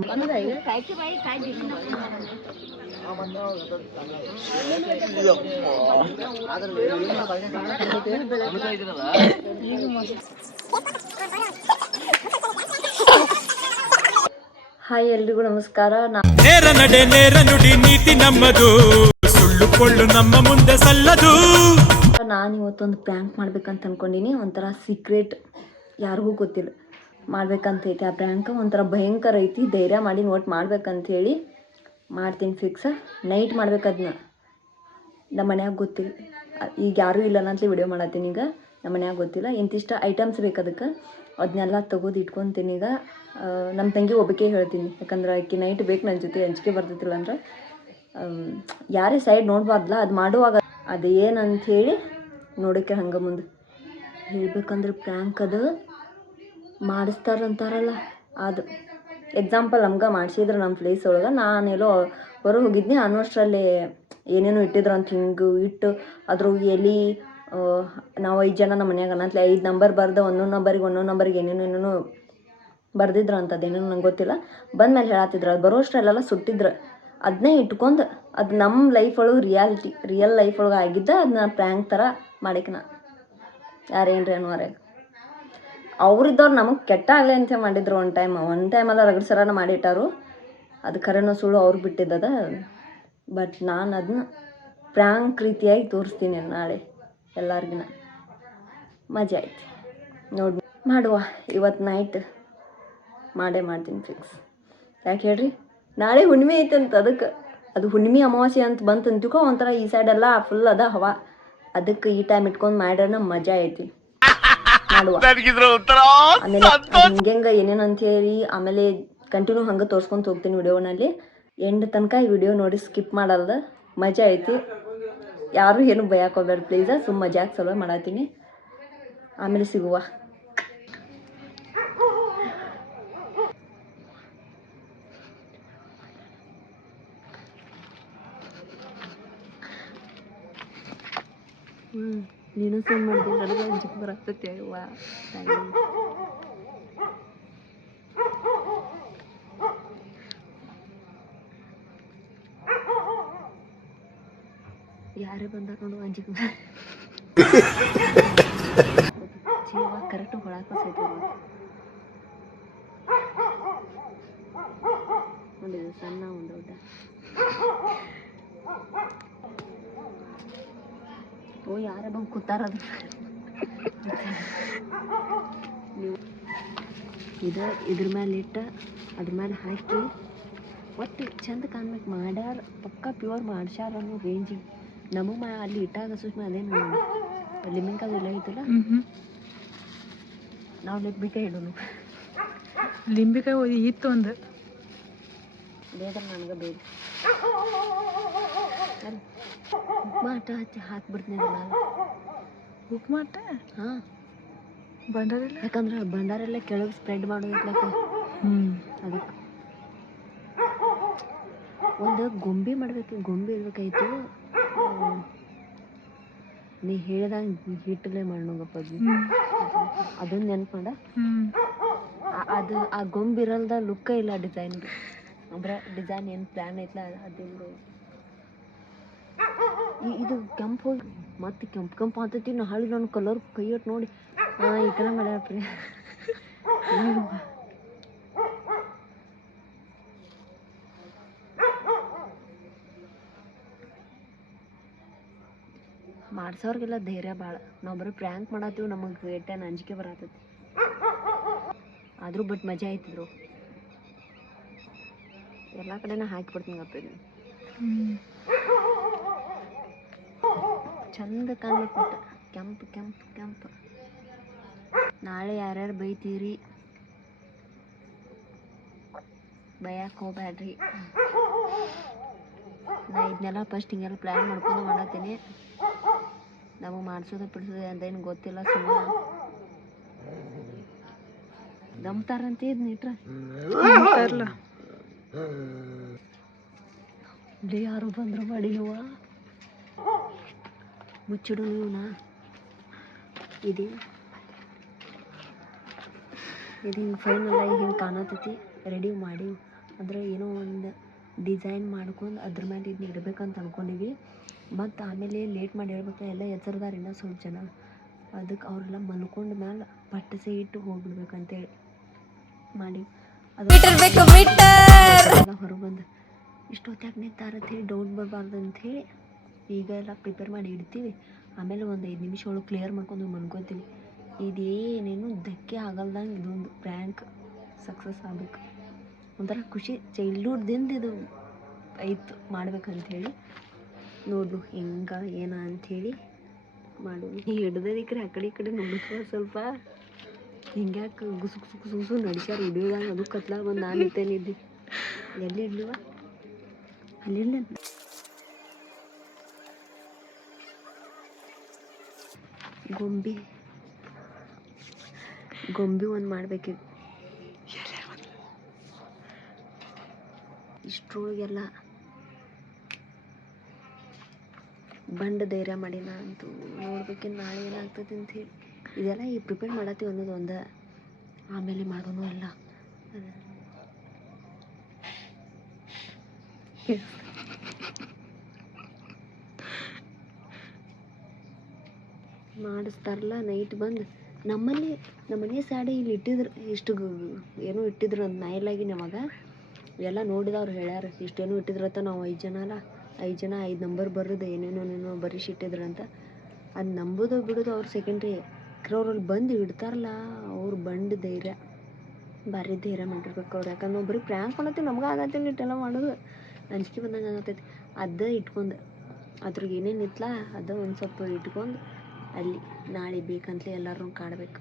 Hi ಎಲ್ರಿಗೂ ನಮಸ್ಕಾರ. ನೇರ ನಡೆ ನೇರ ನುಡಿ ನೀತಿ ನಮ್ಮದು, ಸುಳ್ಳು ಕೊಳ್ಳು ನಮ್ಮ ಮುಂದೆ ಸಲ್ಲದು. ನಾನು ಇವತ್ತೊಂದು ಪ್ರ್ಯಾಂಕ್ ಮಾಡ್ಬೇಕಂತ ಅನ್ಕೊಂಡಿನಿ. ಒಂಥರ ಸೀಕ್ರೆಟ್, ಯಾರಿಗೂ ಗೊತ್ತಿಲ್ಲ, ಮಾಡ್ಬೇಕಂತ ಐತಿ. ಆ ಪ್ರ್ಯಾಂಕ್ ಒಂಥರ ಭಯಂಕರ ಐತಿ. ಧೈರ್ಯ ಮಾಡಿ ನೋಟ್ ಮಾಡ್ಬೇಕಂತ ಹೇಳಿ ಮಾಡ್ತೀನಿ ಫಿಕ್ಸ. ನೈಟ್ ಮಾಡ್ಬೇಕದನ್ನ. ನಮ್ಮ ಮನ್ಯಾಗ ಗೊತ್ತಿಲ್ಲ, ಈಗ ಯಾರೂ ಇಲ್ಲ ಅಂತಲೇ ವಿಡಿಯೋ ಮಾಡತ್ತೀನಿ. ಈಗ ನಮ್ಮ ಮನ್ಯಾಗ ಗೊತ್ತಿಲ್ಲ. ಇಂತಿಷ್ಟ ಐಟಮ್ಸ್ ಬೇಕು ಅದಕ್ಕೆ, ಅದನ್ನೆಲ್ಲ ತೆಗೆದು ಇಟ್ಕೊತೀನಿ. ಈಗ ನಮ್ಮ ತಂಗಿ ಒಬ್ಬಕ್ಕೆ ಹೇಳ್ತೀನಿ, ಯಾಕಂದ್ರೆ ಆಕೆ ನೈಟ್ ಬೇಕು ನನ್ನ ಜೊತೆ. ಅಂಜಿಕೆ ಬರ್ತಿತ್ತಿಲ್ಲ ಅಂದ್ರೆ ಯಾರೇ ಸೈಡ್ ನೋಡ್ಬಾರ್ದಲ್ಲ. ಅದು ಮಾಡುವಾಗ ಅದು ಏನಂತ ಹೇಳಿ ನೋಡೋಕ್ಕೆ ಹಂಗೆ ಮುಂದೆ ಹೇಳ್ಬೇಕಂದ್ರೆ ಪ್ರ್ಯಾಂಕ್ ಅದು ಮಾಡಿಸ್ತಾರಂತಾರಲ್ಲ ಅದು. ಎಕ್ಸಾಂಪಲ್ ನಮ್ಗೆ ಮಾಡಿಸಿದ್ರೆ ನಮ್ಮ ಪ್ಲೇಸ್ ಒಳಗೆ ನಾನೆಲ್ಲೋ ಹೊರಗೆ ಹೋಗಿದ್ನಿ, ಅನ್ನೋಷ್ಟರಲ್ಲಿ ಏನೇನೋ ಇಟ್ಟಿದ್ರು ಅಂತ. ಹಿಂಗೆ ಇಟ್ಟು ಅದ್ರ ಎಲೆ, ನಾವು 5 ಜನ ನಮ್ಮ ಮನ್ಯಾಗ ಅನ್ನತ್ಲೆ 5 ನಂಬರ್ ಬರ್ದು ಒಂದೊಂದು ನಂಬರಿಗೆ ಏನೇನೋ ಬರ್ದಿದ್ರು ಅಂತ. ಅದೇನೇನೋ ನಂಗೆ ಗೊತ್ತಿಲ್ಲ. ಬಂದಮೇಲೆ ಹೇಳತ್ತಿದ್ರು. ಅದು ಬರೋಷ್ಟರಲ್ಲೆಲ್ಲ ಸುಟ್ಟಿದ್ರು. ಅದನ್ನೇ ಇಟ್ಕೊಂಡು ಅದು ನಮ್ಮ ಲೈಫ್ ಒಳಗೆ ರಿಯಲ್ ಲೈಫ್ ಒಳಗೆ ಆಗಿದ್ದ ಅದನ್ನ ಪ್ರ್ಯಾಂಕ್ ಥರ ಮಾಡಿಕ್ ನಾ ಯಾರೇನ್ರಿ ಅನ್ನೋರೆ. ಅವ್ರಿದ್ದವ್ರು ನಮಗೆ ಕೆಟ್ಟ ಆಗಲಿ ಅಂತ ಮಾಡಿದ್ರು. ಒಂದು ಟೈಮೆಲ್ಲ ರಗಡ್ ಸರನ ಮಾಡಿಟ್ಟಾರು. ಅದು ಖರೇನೋ ಸುಳ್ಳು ಅವ್ರಿಗೆ ಬಿಟ್ಟಿದ್ದದ. ಬಟ್ ನಾನು ಅದನ್ನ ಪ್ರ್ಯಾಂಕ್ ರೀತಿಯಾಗಿ ತೋರಿಸ್ತೀನಿ ನಾಳೆ ಎಲ್ಲರಿಗಿನ. ಮಜಾ ಐತಿ ನೋಡಿ, ಮಾಡುವ. ಇವತ್ತು ನೈಟ್ ಮಾಡ್ತೀನಿ ಫಿಕ್ಸ್. ಯಾಕೆ ಹೇಳ್ರಿ, ನಾಳೆ ಹುಣ್ಣಿಮೆ ಐತೆ ಅಂತ. ಅದಕ್ಕೆ ಅದು ಹುಣ್ಣಿಮೆ ಅಮಾವಾಸ್ಯೆ ಅಂತ ಬಂತಂತಿಕೋ ಒಂಥರ ಈ ಸೈಡೆಲ್ಲ ಫುಲ್ ಅದ ಹವಾ. ಅದಕ್ಕೆ ಈ ಟೈಮ್ ಇಟ್ಕೊಂಡು ಮಾಡ್ಯಾನ ಮಜಾ ಐತಿ. ಮಾಡುವ. ಆಮೇಲೆ ಹಿಂಗೆ ಏನೇನು ಅಂತ ಹೇಳಿ ಆಮೇಲೆ ಕಂಟಿನ್ಯೂ ಹಂಗೆ ತೋರ್ಸ್ಕೊಂತ ಹೋಗ್ತೀನಿ ವಿಡಿಯೋನಲ್ಲಿ. ಎಂಡ್ ತನಕ ಈ ವಿಡಿಯೋ ನೋಡಿ ಸ್ಕಿಪ್ ಮಾಡಲ್ದ. ಮಜಾ ಐತಿ. ಯಾರು ಏನು ಭಯಕ್ಕೆ ಹೋಗ್ಬೇಡ ಪ್ಲೀಸ. ಸುಮ್ಮ ಮಜಾಕ್ ಸಲುವಾಗಿ ಮಾಡತ್ತೀನಿ. ಆಮೇಲೆ ಸಿಗುವ. ನೀನು ಸೇಮ್ ಮಾಡಿದೆ. ನನಗೆ ಅಂಜಿಕೆ ಬರತೈತಿ. ಅವ್ವ ಯಾರೇ ಬಂದಾಗ ನೋಡು ಅಂಜಿಕೆ ಜೀವ ಕರೆಕ್ಟ್ ಹೊಳಕ ಸೈತ ಒಂದು ಸಣ್ಣ ಒಂದು ದೊಡ್ಡ. ಓ ಯಾರೇ ಬಂದು ಕೂತಾರದು. ನೀವು ಇದ್ರ ಮೇಲೆ ಇಟ್ಟು ಅದ್ರ ಮೇಲೆ ಹಾಕಿ ಒಟ್ಟು ಚಂದ ಕಾಣ್ಬೇಕು. ಮಾಡ್ಯಾರ ಪಕ್ಕ ಪ್ಯೂರ್ ಮಾಡ್ಸ್ಯಾರ ಅನ್ನೋ ರೇಂಜಿಗೆ. ನಮಗೆ ಅಲ್ಲಿ ಇಟ್ಟಾಗ ಸುಷ್ಮಾ ಅದೇನು ಲಿಂಬಿಕಾಯಿ ಇಲ್ಲ ಐತಲ್ಲ, ನಾವು ಲಿಂಬಿಕಾಯಿ ಇಡೋನು. ಲಿಂಬಿಕಾಯಿ ಇತ್ತು ಒಂದು ಬೇದ್ರೆ ನನಗೆ ಬೇಡ. ಉಪ್ಮಾಟ ಹಚ್ಚಿ ಹಾಕ್ಬಿಡ್ತೀನಿ ನಾನು. ಉಪ್ಮಾಟ? ಹಾಂ, ಬಂಡಾರೆಲ್ಲ. ಯಾಕಂದ್ರೆ ಬಂಡಾರೆಲ್ಲ ಕೆಳಗೆ ಸ್ಪ್ರೆಡ್ ಮಾಡೋದಿರ್ಲಕ್ಕ. ಅದಕ್ಕೆ ಒಂದು ಗೊಂಬೆ ಮಾಡ್ಬೇಕು. ಗೊಂಬೆ ಇರ್ಬೇಕಾಯ್ತು. ನೀ ಹೇಳ್ದಂಗೆ ಹಿಟ್ಟಲ್ಲೇ ಮಾಡೋಗಪ್ಪ. ಅದೊಂದು ನೆನ್ಪು ಮಾಡ. ಅದು ಆ ಗೊಂಬೆ ಇರಲ್ದ ಲುಕ್ಕ ಇಲ್ಲ ಡಿಸೈನ್ದು. ಅಂದ್ರೆ ಡಿಸೈನ್ ಏನು ಪ್ಲ್ಯಾನ್ ಐತಲ್ಲ ಅದಿಂದ ಇದು ಕೆಂಪು ಹೋಗಿ ಮತ್ತೆ ಕೆಂಪು ಅಂತೈತಿ. ನಾಳೆ ನನ್ನ ಕಲರ್ ಕೈಯ್ಯಟ್ಟು ನೋಡಿ ಈ ಕಡೆ ಮಾಡ್ಯಾಪ್ರಿ. ಮಾಡ್ಸೋರ್ಗೆಲ್ಲ ಧೈರ್ಯ ಭಾಳ. ನಾವು ಬರೀ ಪ್ರ್ಯಾಂಕ್ ಮಾಡತ್ತೀವಿ, ನಮಗೆ ಏಟೇನು ಅಂಜಿಕೆ ಬರತೈತಿ. ಆದರೂ ಬಟ್ ಮಜಾ ಐತಿದ್ರು. ಎಲ್ಲ ಕಡೆನ ಹಾಕಿಬಿಡ್ತೀನಿ ಗೊತ್ತಿಲ್ಲ. ಚಂದ ಕಾಣ್ಬೇಕು. ಕೆಂಪು ಕೆಂಪು ಕೆಂಪು. ನಾಳೆ ಯಾರ್ಯಾರು ಬೈತೀರಿ, ಬಯಕ್ಕೆ ಹೋಗ್ಬೇಡ್ರಿ. ನಾ ಇದನ್ನೆಲ್ಲ ಫಸ್ಟ್ ಹಿಂಗೆಲ್ಲ ಪ್ಲ್ಯಾನ್ ಮಾಡ್ಕೊಂಡು ಮಾಡತ್ತೀನಿ. ನಮಗೆ ಮಾಡಿಸೋದು ಬಿಡಿಸೋದು ಅಂತೇನು ಗೊತ್ತಿಲ್ಲ. ಸುಮ್ಮನೆ ದಮ್ತಾರಂತ ಇದನ್ನ ಇಟ್ರ ಯಾರು ಬಂದ್ರು ಮಾಡಿ ನೀವು ಮುಚ್ಚಿಡು. ನೀವುನಾ ಇದು ಹಿಂಗೆ ಫೈನಲ್ ಆಗಿ ಹಿಂಗೆ ಕಾಣತೈತಿ. ರೆಡಿ ಮಾಡಿ ಅಂದ್ರೆ ಏನೋ ಒಂದು ಡಿಸೈನ್ ಮಾಡ್ಕೊಂಡು ಅದ್ರ ಮೇಲೆ ಇದನ್ನ ಇಡ್ಬೇಕಂತ ಅಂದ್ಕೊಂಡಿವಿ. ಮತ್ತು ಆಮೇಲೆ ಲೇಟ್ ಮಾಡಿ ಹೇಳ್ಬೇಕು, ಎಲ್ಲ ಎಚ್ಚರದಾರ ಇನ್ನೂ ಸ್ವಲ್ಪ ಜನ. ಅದಕ್ಕೆ ಅವರೆಲ್ಲ ಮಲ್ಕೊಂಡ ಮೇಲೆ ಪಟ್ಟಸೆ ಇಟ್ಟು ಹೋಗ್ಬಿಡ್ಬೇಕಂತೇಳಿ ಮಾಡಿ ಅದು ಹೊರಗೆ ಬಂದು ಇಷ್ಟೊತ್ತಾಗ ನಿಂತಾರತ್ ಹೇಳಿ ಡೌಟ್ ಬರಬಾರ್ದು ಅಂಥೇಳಿ ಈಗ ಎಲ್ಲ ಪ್ರಿಪೇರ್ ಮಾಡಿ ಇಡ್ತೀವಿ. ಆಮೇಲೆ ಒಂದು 5 ನಿಮಿಷ ಒಳಗೆ ಕ್ಲಿಯರ್ ಮಾಡ್ಕೊಂಡು ಮನ್ಕೋತೀವಿ. ಇದೇನೇನು ಧಕ್ಕೆ ಆಗಲ್ದಂಗೆ ಇದೊಂದು ಪ್ರ್ಯಾಂಕ್ ಸಕ್ಸಸ್ ಆಗಬೇಕು. ಒಂಥರ ಖುಷಿ, ಚೈಲ್ಡ್ಹುಡ್ದಿಂದ ಇದು ಐತು ಮಾಡ್ಬೇಕಂಥೇಳಿ. ನೋಡು ಹೆಂಗೆ ಏನ ಅಂಥೇಳಿ ಮಾಡು. ಹಿಡ್ದದಿಕ್ರೆ ಆ ಕಡೆ ನೋಡಿದ್ವ ಸ್ವಲ್ಪ ಹಿಂಗ್ಯಾಕೆ ಗುಸು ಗುಸು ಗುಸು ಗುಸು ನಡಿಸ್ಯಾರ ಹಿಡಿಯೋದಾಗ. ಅದು ಕತ್ಲಾಗ ಬಂದು ನಾನು ಇತ್ತೇನಿದ್ದೆ ಎಲ್ಲಿ ಇಡ್ಲಿವ ಅಲ್ಲಿ ಗೊಂಬಿ ಒಂದು ಮಾಡಬೇಕಿತ್ತು. ಇಷ್ಟರೊಳಗೆಲ್ಲ ಬಂಡ ಧೈರ್ಯ ಮಾಡಿ ಅಂತೂ ನೋಡ್ಬೇಕಿನ್ನು ನಾಳೆ ಏನಾಗ್ತದೆ ಅಂಥೇಳಿ. ಇದೆಲ್ಲ ಈಗ ಪ್ರಿಪೇರ್ ಮಾಡತ್ತೀವಿ ಅನ್ನೋದು ಒಂದು, ಆಮೇಲೆ ಮಾಡೋನು ಎಲ್ಲ ಮಾಡಿಸ್ತಾರಲ್ಲ. ನೈಟ್ ಬಂದು ನಮ್ಮನೆ ಸ್ಯಾಡೆ ಇಲ್ಲಿ ಇಟ್ಟಿದ್ರು, ಇಷ್ಟು ಏನೋ ಇಟ್ಟಿದ್ರು ಅಂತ ನಾಯಿಲಾಗಿ ನವಾಗ ಎಲ್ಲ ನೋಡಿದವ್ರು ಹೇಳ್ಯಾರ. ಇಷ್ಟೇನೋ ಇಟ್ಟಿದ್ರಂತ. ನಾವು 5 ಜನ ಅಲ್ಲ, 5 ಜನ 5 ನಂಬರ್ ಬರೋದು ಏನೇನೋ ಬರೀಸಿಟ್ಟಿದ್ರಂತ. ಅದು ನಂಬೋದು ಬಿಡೋದು ಅವ್ರು ಸೆಕೆಂಡ್ರಿ. ಅವ್ರಲ್ಲಿ ಬಂದು ಇಡ್ತಾರಲ್ಲ, ಅವ್ರು ಬಂದು ಧೈರ್ಯ ಭಾರಿ ಧೈರ್ಯ ಮಾಡಿರ್ಬೇಕು ಅವ್ರು. ಯಾಕಂದ್ರೆ ನಾವು ಬರೀ ಪ್ರ್ಯಾಂಕ್ ಮಾಡತ್ತೀವಿ, ನಮ್ಗೆ ಆಗತ್ತಿಲ್ಲ ಇಟ್ಟೆಲ್ಲ ಮಾಡೋದು. ಅಂಜಿಕೆ ಬಂದಂಗೆ ಆಗತ್ತೈತಿ. ಅದು ಇಟ್ಕೊಂಡು ಅದ್ರಾಗ ಏನೇನು ಇತ್ತಲ್ಲ ಅದು ಒಂದು ಸ್ವಲ್ಪ ಇಟ್ಕೊಂಡು ಅಲ್ಲಿ ನಾಳೆ ಬೇಕಂತಲೇ ಎಲ್ಲರೂ ಕಾಡ್ಬೇಕು.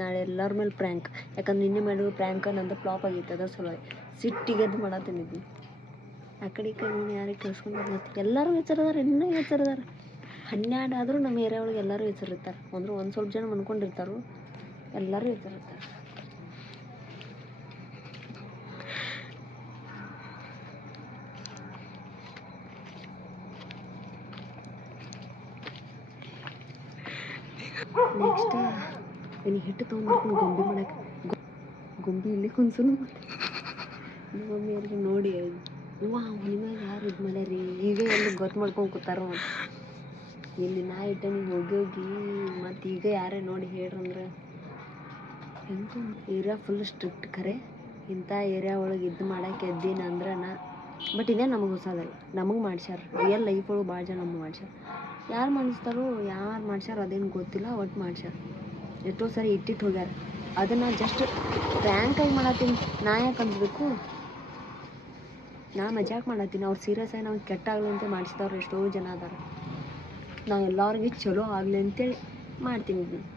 ನಾಳೆ ಎಲ್ಲರ ಮೇಲೆ ಪ್ರ್ಯಾಂಕ್. ಯಾಕಂದ್ರೆ ನಿನ್ನೆ ಮಾಡಿರೋ ಪ್ರ್ಯಾಂಕ ನಂದು ಫ್ಲಾಪ್ ಆಗಿತ್ತು. ಅದ್ರ ಸಲುವಾಗಿ ಸಿಟ್ಟಿಗೆ ಅದು ಮಾಡತ್ತೀನಿ. ಆ ಕಡೆ ಈ ಕಡೆ ಯಾರಿಗೆ ಕೇಳಿಸ್ಕೊಂಡು ಎಲ್ಲರೂ ಎಚ್ಚರದಾರ, ಇನ್ನೂ ಎಚ್ಚರದಾರ. 12 ಆದರೂ ನಮ್ಮ ಏರಿಯಾ ಒಳಗೆ ಎಲ್ಲರೂ ಎಚ್ಚರಿರ್ತಾರೆ. ಅಂದ್ರೆ ಒಂದು ಸ್ವಲ್ಪ ಜನ ಮನ್ಕೊಂಡಿರ್ತಾರೋ, ಎಲ್ಲರೂ ಎಚ್ಚರಿರ್ತಾರೆ. ನೆಕ್ಸ್ಟ್ ಇನ್ನು ಹಿಟ್ಟು ತೊಗೊಂಡ್ಬರ್ತೀನಿ ಗೊಂಬಿ ಮಾಡಕ್ಕೆ. ಗೊಂಬಿ ಇಲ್ಲಿ ಕುನ್ಸುನು ಮಮ್ಮಿಯವ್ರಿಗೆ ನೋಡಿ ಹೂವು ನಿಮಗೆ ಯಾರು ಇದು ಮಾಡ್ಯಾರಿ ಈಗ ಎಲ್ಲ ಗೊತ್ತು ಮಾಡ್ಕೊಂಡು ಕೂತಾರ. ಇಲ್ಲಿ ನಾ ಇಟ್ಟ ನೀವು ಹೋಗಿ ಮತ್ತು ಈಗ ಯಾರೇ ನೋಡಿ ಹೇಳ್ರಂದ್ರೆ ಹೆಂಗೆ ಏರಿಯಾ ಫುಲ್ ಸ್ಟ್ರಿಕ್ಟ್. ಖರೆ ಇಂಥ ಏರಿಯಾ ಒಳಗೆ ಇದು ಮಾಡೋಕೆ ಎದ್ದೀನಿ ಅಂದ್ರೆ ಬಟ್ ಇದೇ ನಮಗೆ ಹೊಸದಲ್ಲ. ನಮಗೆ ಮಾಡ್ಸ್ಯಾರ ರಿಯಲ್ ಲೈಫ್ ಒಳಗೆ ಭಾಳ ಜನ ನಮಗೆ ಮಾಡ್ಸ್ಯಾರ. ಯಾರು ಮಾಡಿಸ್ತಾರೋ ಯಾರು ಮಾಡ್ಸ್ಯಾರ ಅದೇನು ಗೊತ್ತಿಲ್ಲ, ಒಟ್ಟು ಮಾಡ್ಸ್ಯಾರ. ಎಷ್ಟೋ ಸರಿ ಇಟ್ಟಿಟ್ಟು ಹೋಗ್ಯಾರ. ಅದನ್ನು ಜಸ್ಟ್ ಪ್ರ್ಯಾಂಕಾಗಿ ಮಾಡತ್ತೀನಿ. ನಾ ಯಾಕೆ ಅನ್ಬೇಕು, ನಾ ಮಜಾಕ್ ಮಾಡತ್ತೀನಿ. ಅವ್ರು ಸೀರಿಯಸ್ ಆಗಿ ನಾವು ಕೆಟ್ಟಾಗಲಿ ಅಂತ ಮಾಡಿಸಿದವ್ರು ಎಷ್ಟೋ ಜನ ಅದಾರ. ನಾವು ಎಲ್ಲರಿಗೂ ಚಲೋ ಆಗಲಿ ಅಂತೇಳಿ ಮಾಡ್ತೀನಿ. ಇದನ್ನು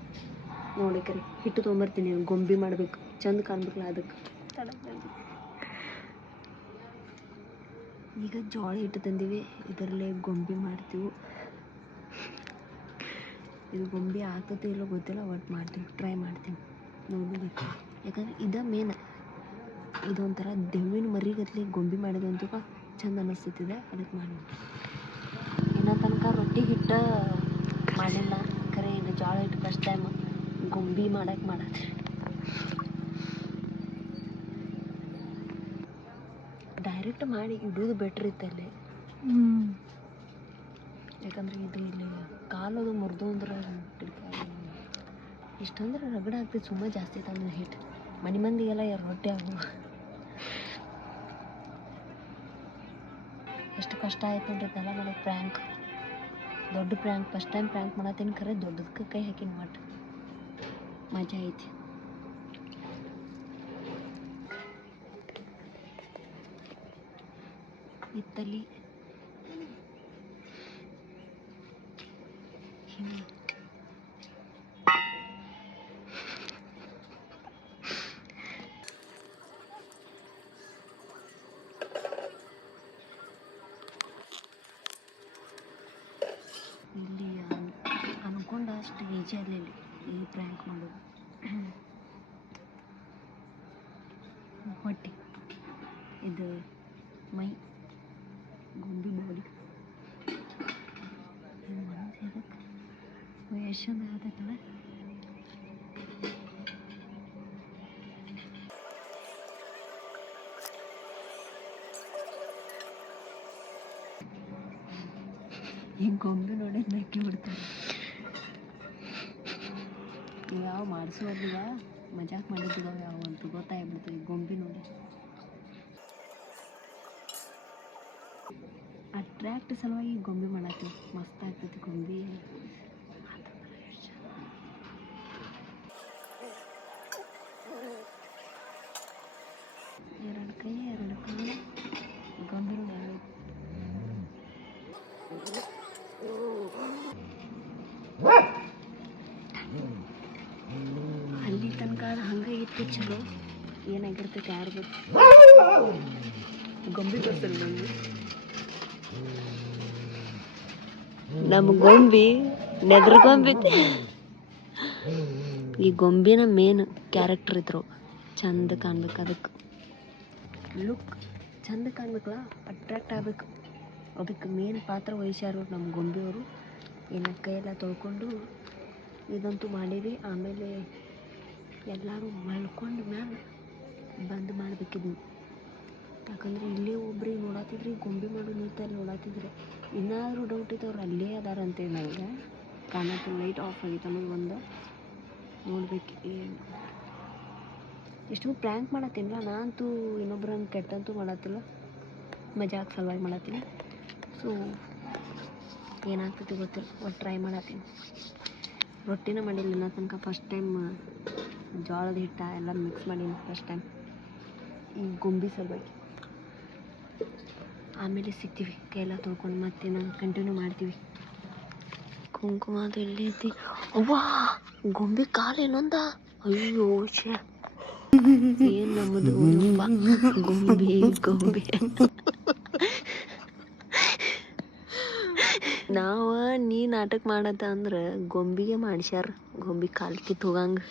ನೋಡಿಕರಿ ಹಿಟ್ಟು ತೊಗೊಂಬರ್ತೀನಿ. ಗೊಂಬಿ ಮಾಡಬೇಕು, ಚಂದ ಕಾಣ್ಬೇಕಲ್ಲ ಅದಕ್ಕೆ. ಈಗ ಜೋಳ ಹಿಟ್ಟು ತಂದೀವಿ, ಇದರಲ್ಲೇ ಗೊಂಬಿ ಮಾಡ್ತೀವಿ. ಇದು ಗೊಂಬಿ ಆಗ್ತದೆ ಇಲ್ಲೋ ಗೊತ್ತಿಲ್ಲ, ಒಟ್ಟು ಮಾಡ್ತೀವಿ, ಟ್ರೈ ಮಾಡ್ತೀನಿ. ನೋಡಬೇಕು. ಯಾಕಂದ್ರೆ ಇದು ಮೇನ್. ಇದೊಂಥರ ದೆವ್ವಿನ ಮರಿಗತ್ಲಿ ಗೊಂಬಿ ಮಾಡಿದಂತೂ ಚಂದ ಅನ್ನಿಸ್ತೈತಿದೆ. ಅದಕ್ಕೆ ಮಾಡಿ ಇನ್ನೂ ತನಕ ರೊಟ್ಟಿ ಹಿಟ್ಟು ಮಾಡಿಲ್ಲ. ಖರೆ ಇದು ಜೋಳ ಹಿಟ್ಟು ಫಸ್ಟ್ ಟೈಮ್ ಗೊಂಬಿ ಮಾಡತ್ತೀನಿ. ಡೈರೆಕ್ಟ್ ಮಾಡಿ ಇಡೋದು ಬೆಟ್ರ್ ಇತ್ತಲ್ಲಿ. ಯಾಕಂದ್ರೆ ಇದು ಇಲ್ಲಿ ಕಾಲದು ಮುರಿದು ಅಂದ್ರೆ ಇಷ್ಟಂದ್ರೆ ರಗಡ ಆಗ್ತೈತೆ. ಸುಮ್ಮನೆ ಜಾಸ್ತಿ ತಂದು ಹಿಟ್ಟು ಮಂದಿಗೆಲ್ಲ ರೊಟ್ಟಿ ಆಗು. ಎಷ್ಟು ಕಷ್ಟ ಆಯ್ತು ನೋಡ್ರಿ ಇದೆಲ್ಲ ಮಾಡೋದು. ಪ್ರ್ಯಾಂಕ್ ದೊಡ್ಡ ಪ್ರ್ಯಾಂಕ್ ಫಸ್ಟ್ ಟೈಮ್ ಪ್ರ್ಯಾಂಕ್ ಮಾಡತ್ತೀನಿ. ಖರೆ ದೊಡ್ಡದಕ್ಕೆ ಕೈ ಹಾಕಿನ ಒಟ್ಟು ಮಜಾ ಐತಿ. ಇತ್ತಲ್ಲಿ ಇಲ್ಲಿ ಅನ್ಕೊಂಡಷ್ಟು ಈಜಿ ಅಲ್ಲಿ ಈ ಪ್ರ್ಯಾಂಕ್ ಮಾಡೋದು. ಹೊಟ್ಟೆ ಇದು ಮೈ ಗೊಂಬಿ ಬಾಡಿ ಎಷ್ಟು ಚಂದ ಆಗತ್ತಲ್ಲ. ಈ ಗೊಂಬೆ ನೋಡಿ ನಕ್ಕಿ ಬಿಡ್ತಾರೆ. ಯಾವ ಮಾಡಿಸೋದಿಲ್ಲ, ಮಜಾಕ್ ಮಾಡಿದ್ದಿದ್ದಾವೆ ಯಾವ ಅಂತ ಗೊತ್ತಾಗ್ಬಿಡ್ತದೆ ಈ ಗೊಂಬೆ ನೋಡಿ. ಅಟ್ರಾಕ್ಟ್ ಸಲುವಾಗಿ ಗೊಂಬೆ ಮಾಡತ್ತೀವಿ, ಮಸ್ತ್ ಆಗ್ತೈತಿ ಗೊಂಬೆ. ಎರಡು ಕೈ ಎರಡು ಕಾಲು ಗೊಂಬೆ ನೋಡಿ. ಅಲ್ಲಿ ತನಕ ಹಂಗೆ ಇತ್ತು ಚಲೋ, ಏನಾಗಿರ್ತೈತೆ ಯಾರು ಗೊತ್ತು. ಗೊಂಬೆ ಬರ್ತಾರೆ ನಮಗೆ, ನಮ್ಮ ಗೊಂಬಿ ನೆದ್ರ ಗೊಂಬಿ. ಈ ಗೊಂಬಿನ ಮೇನ್ ಕ್ಯಾರೆಕ್ಟರ್ ಇದ್ರು, ಚಂದ ಕಾಣ್ಬೇಕು, ಅದಕ್ಕೆ ಲುಕ್ ಚಂದ ಕಾಣ್ಬೇಕಲ್ಲ, ಅಟ್ರಾಕ್ಟ್ ಆಗ್ಬೇಕು, ಅದಕ್ಕೆ ಮೇನ್ ಪಾತ್ರ ವಹಿಸ್ಯಾರು ನಮ್ಮ ಗೊಂಬೆಯವರು. ಏನ ಕೈಯೆಲ್ಲ ತೊಳ್ಕೊಂಡು ಇದಂತೂ ಮಾಡೀವಿ. ಆಮೇಲೆ ಎಲ್ಲರೂ ಮಲ್ಕೊಂಡು ಮ್ಯಾಲೆ ಬಂದ್ ಮಾಡ್ಬೇಕಿದ್ವಿ, ಯಾಕಂದ್ರೆ ಇಲ್ಲೇ ಒಬ್ರಿಗೆ ನೋಡತ್ತಿದ್ರಿ ಗೊಂಬೆ ಮಾಡೋ ನಿಂತಲ್ಲಿ ನೋಡತ್ತಿದ್ರೆ. ಇನ್ನಾದರೂ ಡೌಟ್ ಇತ್ತು ಅವ್ರು ಅಲ್ಲೇ ಅದಾರಂತೇಳಿ ನನಗೆ ಕಾಣತ್ತಿಲ್ಲ, ಲೈಟ್ ಆಫ್ ಆಗಿತ್ತು ಅನ್ನೋದು ಒಂದು ನೋಡ್ಬೇಕು. ಏನು ಎಷ್ಟು ಪ್ರ್ಯಾಂಕ್ ಮಾಡತ್ತೀನಿಲ್ಲ ನಾನಂತೂ, ಇನ್ನೊಬ್ರು ಹಂಗೆ ಕೆಟ್ಟಂತೂ ಮಾಡತ್ತಿಲ್ಲ, ಮಜಾಕ್ ಸಲುವಾಗಿ ಮಾಡತ್ತೀನಿ. ಸೊ ಏನಾಗ್ತೈತಿ ಗೊತ್ತಿಲ್ಲ, ಒಟ್ಟು ಟ್ರೈ ಮಾಡತ್ತೀನಿ. ರೊಟ್ಟಿನ ಮಾಡಿಲ್ಲ ಇನ್ನ ತನಕ, ಫಸ್ಟ್ ಟೈಮ್ ಜೋಳದ ಹಿಟ್ಟ ಎಲ್ಲ ಮಿಕ್ಸ್ ಮಾಡೀನಿ ಫಸ್ಟ್ ಟೈಮ್ ಈ ಗೊಂಬಿ ಸಲುವಾಗಿ. ಆಮೇಲೆ ಸಿಗ್ತೀವಿ, ಕೈಯೆಲ್ಲ ತೊಳ್ಕೊಂಡು ಮತ್ತೆ ನಾನು ಕಂಟಿನ್ಯೂ ಮಾಡ್ತೀವಿ. ಕುಂಕುಮ ಅದು ಎಲ್ಲಿ ಐತಿ? ಅವ್ವಾ ಗೊಂಬೆ ಕಾಲು ಏನೊಂದ, ಅಯ್ಯೋ ಶೇ, ಏನು ನಮ್ಮದು ಗೊಂಬೆ ಗೊಂಬೆ. ನಾವು ನೀ ನಾಟಕ ಮಾಡತ್ತ ಅಂದ್ರೆ ಗೊಂಬಿಗೆ ಮಾಡ್ಸ್ಯಾರ, ಗೊಂಬಿ ಕಾಲು ಕಿತ್ತು ಹೋಗಂಗೆ.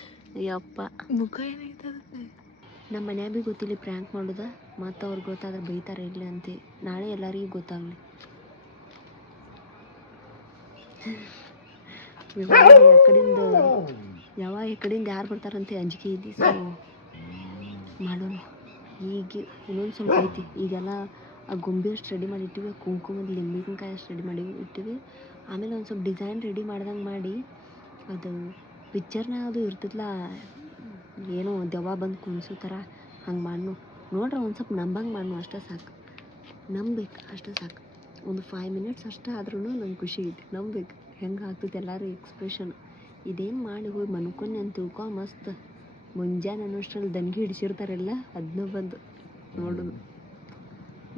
ಯಪ್ಪ ಮುಖ ಏನಾಯ್ತದ? ನಮ್ಮ ಮನ್ಯಾಗ ಭೀ ಗೊತ್ತಿಲ್ಲ ಪ್ರ್ಯಾಂಕ್ ಮಾಡೋದ, ಮತ್ತು ಅವ್ರಿಗೆ ಗೊತ್ತಾದ್ರೆ ಬೈತಾರೆ ಇಲ್ಲ ಅಂತೆ. ನಾಳೆ ಎಲ್ಲರಿಗೂ ಗೊತ್ತಾಗಲಿ. ಯಾವಾಗ ಈ ಕಡೆಯಿಂದ ಯಾರು ಬರ್ತಾರಂತೆ ಅಂಜಿಕೆ ಇದ್ದಿ. ಸೊ ಮಾಡೋಣ ಈಗ, ಇನ್ನೊಂದು ಸ್ವಲ್ಪ ಐತಿ. ಈಗೆಲ್ಲ ಆ ಗೊಂಬೆ ಅಷ್ಟು ರೆಡಿ ಮಾಡಿ ಇಟ್ಟಿವಿ, ಕುಂಕುಮದ ಲಿಂಬಿಕಾಯಿ ಅಷ್ಟು ರೆಡಿ ಮಾಡಿ ಇಟ್ಟಿವಿ. ಆಮೇಲೆ ಒಂದು ಸ್ವಲ್ಪ ಡಿಸೈನ್ ರೆಡಿ ಮಾಡ್ದಂಗೆ ಮಾಡಿ, ಅದು ಪಿಕ್ಚರ್ನಾಗ ಅದು ಇರ್ತದಲ್ಲ, ಏನೋ ದೆವ್ವ ಬಂದು ಕುಣಿಸೋ ಥರ ಹಂಗೆ ಮಾಡ್ನು ನೋಡ್ರಿ. ಒಂದು ಸ್ವಲ್ಪ ನಂಬಂಗೆ ಮಾಡ್ನು, ಅಷ್ಟೇ ಸಾಕು, ನಂಬೇಕು ಅಷ್ಟೇ ಸಾಕು. ಒಂದು 5 ಮಿನಿಟ್ಸ್ ಅಷ್ಟೇ ಆದ್ರೂ ನಂಗೆ ಖುಷಿ ಐತಿ, ನಂಬೇಕು ಹೆಂಗೆ ಆಗ್ತೈತೆ ಎಲ್ಲರೂ ಎಕ್ಸ್ಪ್ರೆಷನ್. ಇದೇನು ಮಾಡಿ ಹೋಗಿ ಮನ್ಕೊಂಡೆ ಅಂತ ತಿಳ್ಕೊ, ಮಸ್ತ್ ಮುಂಜಾನೆ ಅನ್ನೋಷ್ಟರಲ್ಲಿ ದನ್ಗಿ ಹಿಡಿಸಿರ್ತಾರೆಲ್ಲ, ಅದನ್ನ ಬಂದು ನೋಡೋದು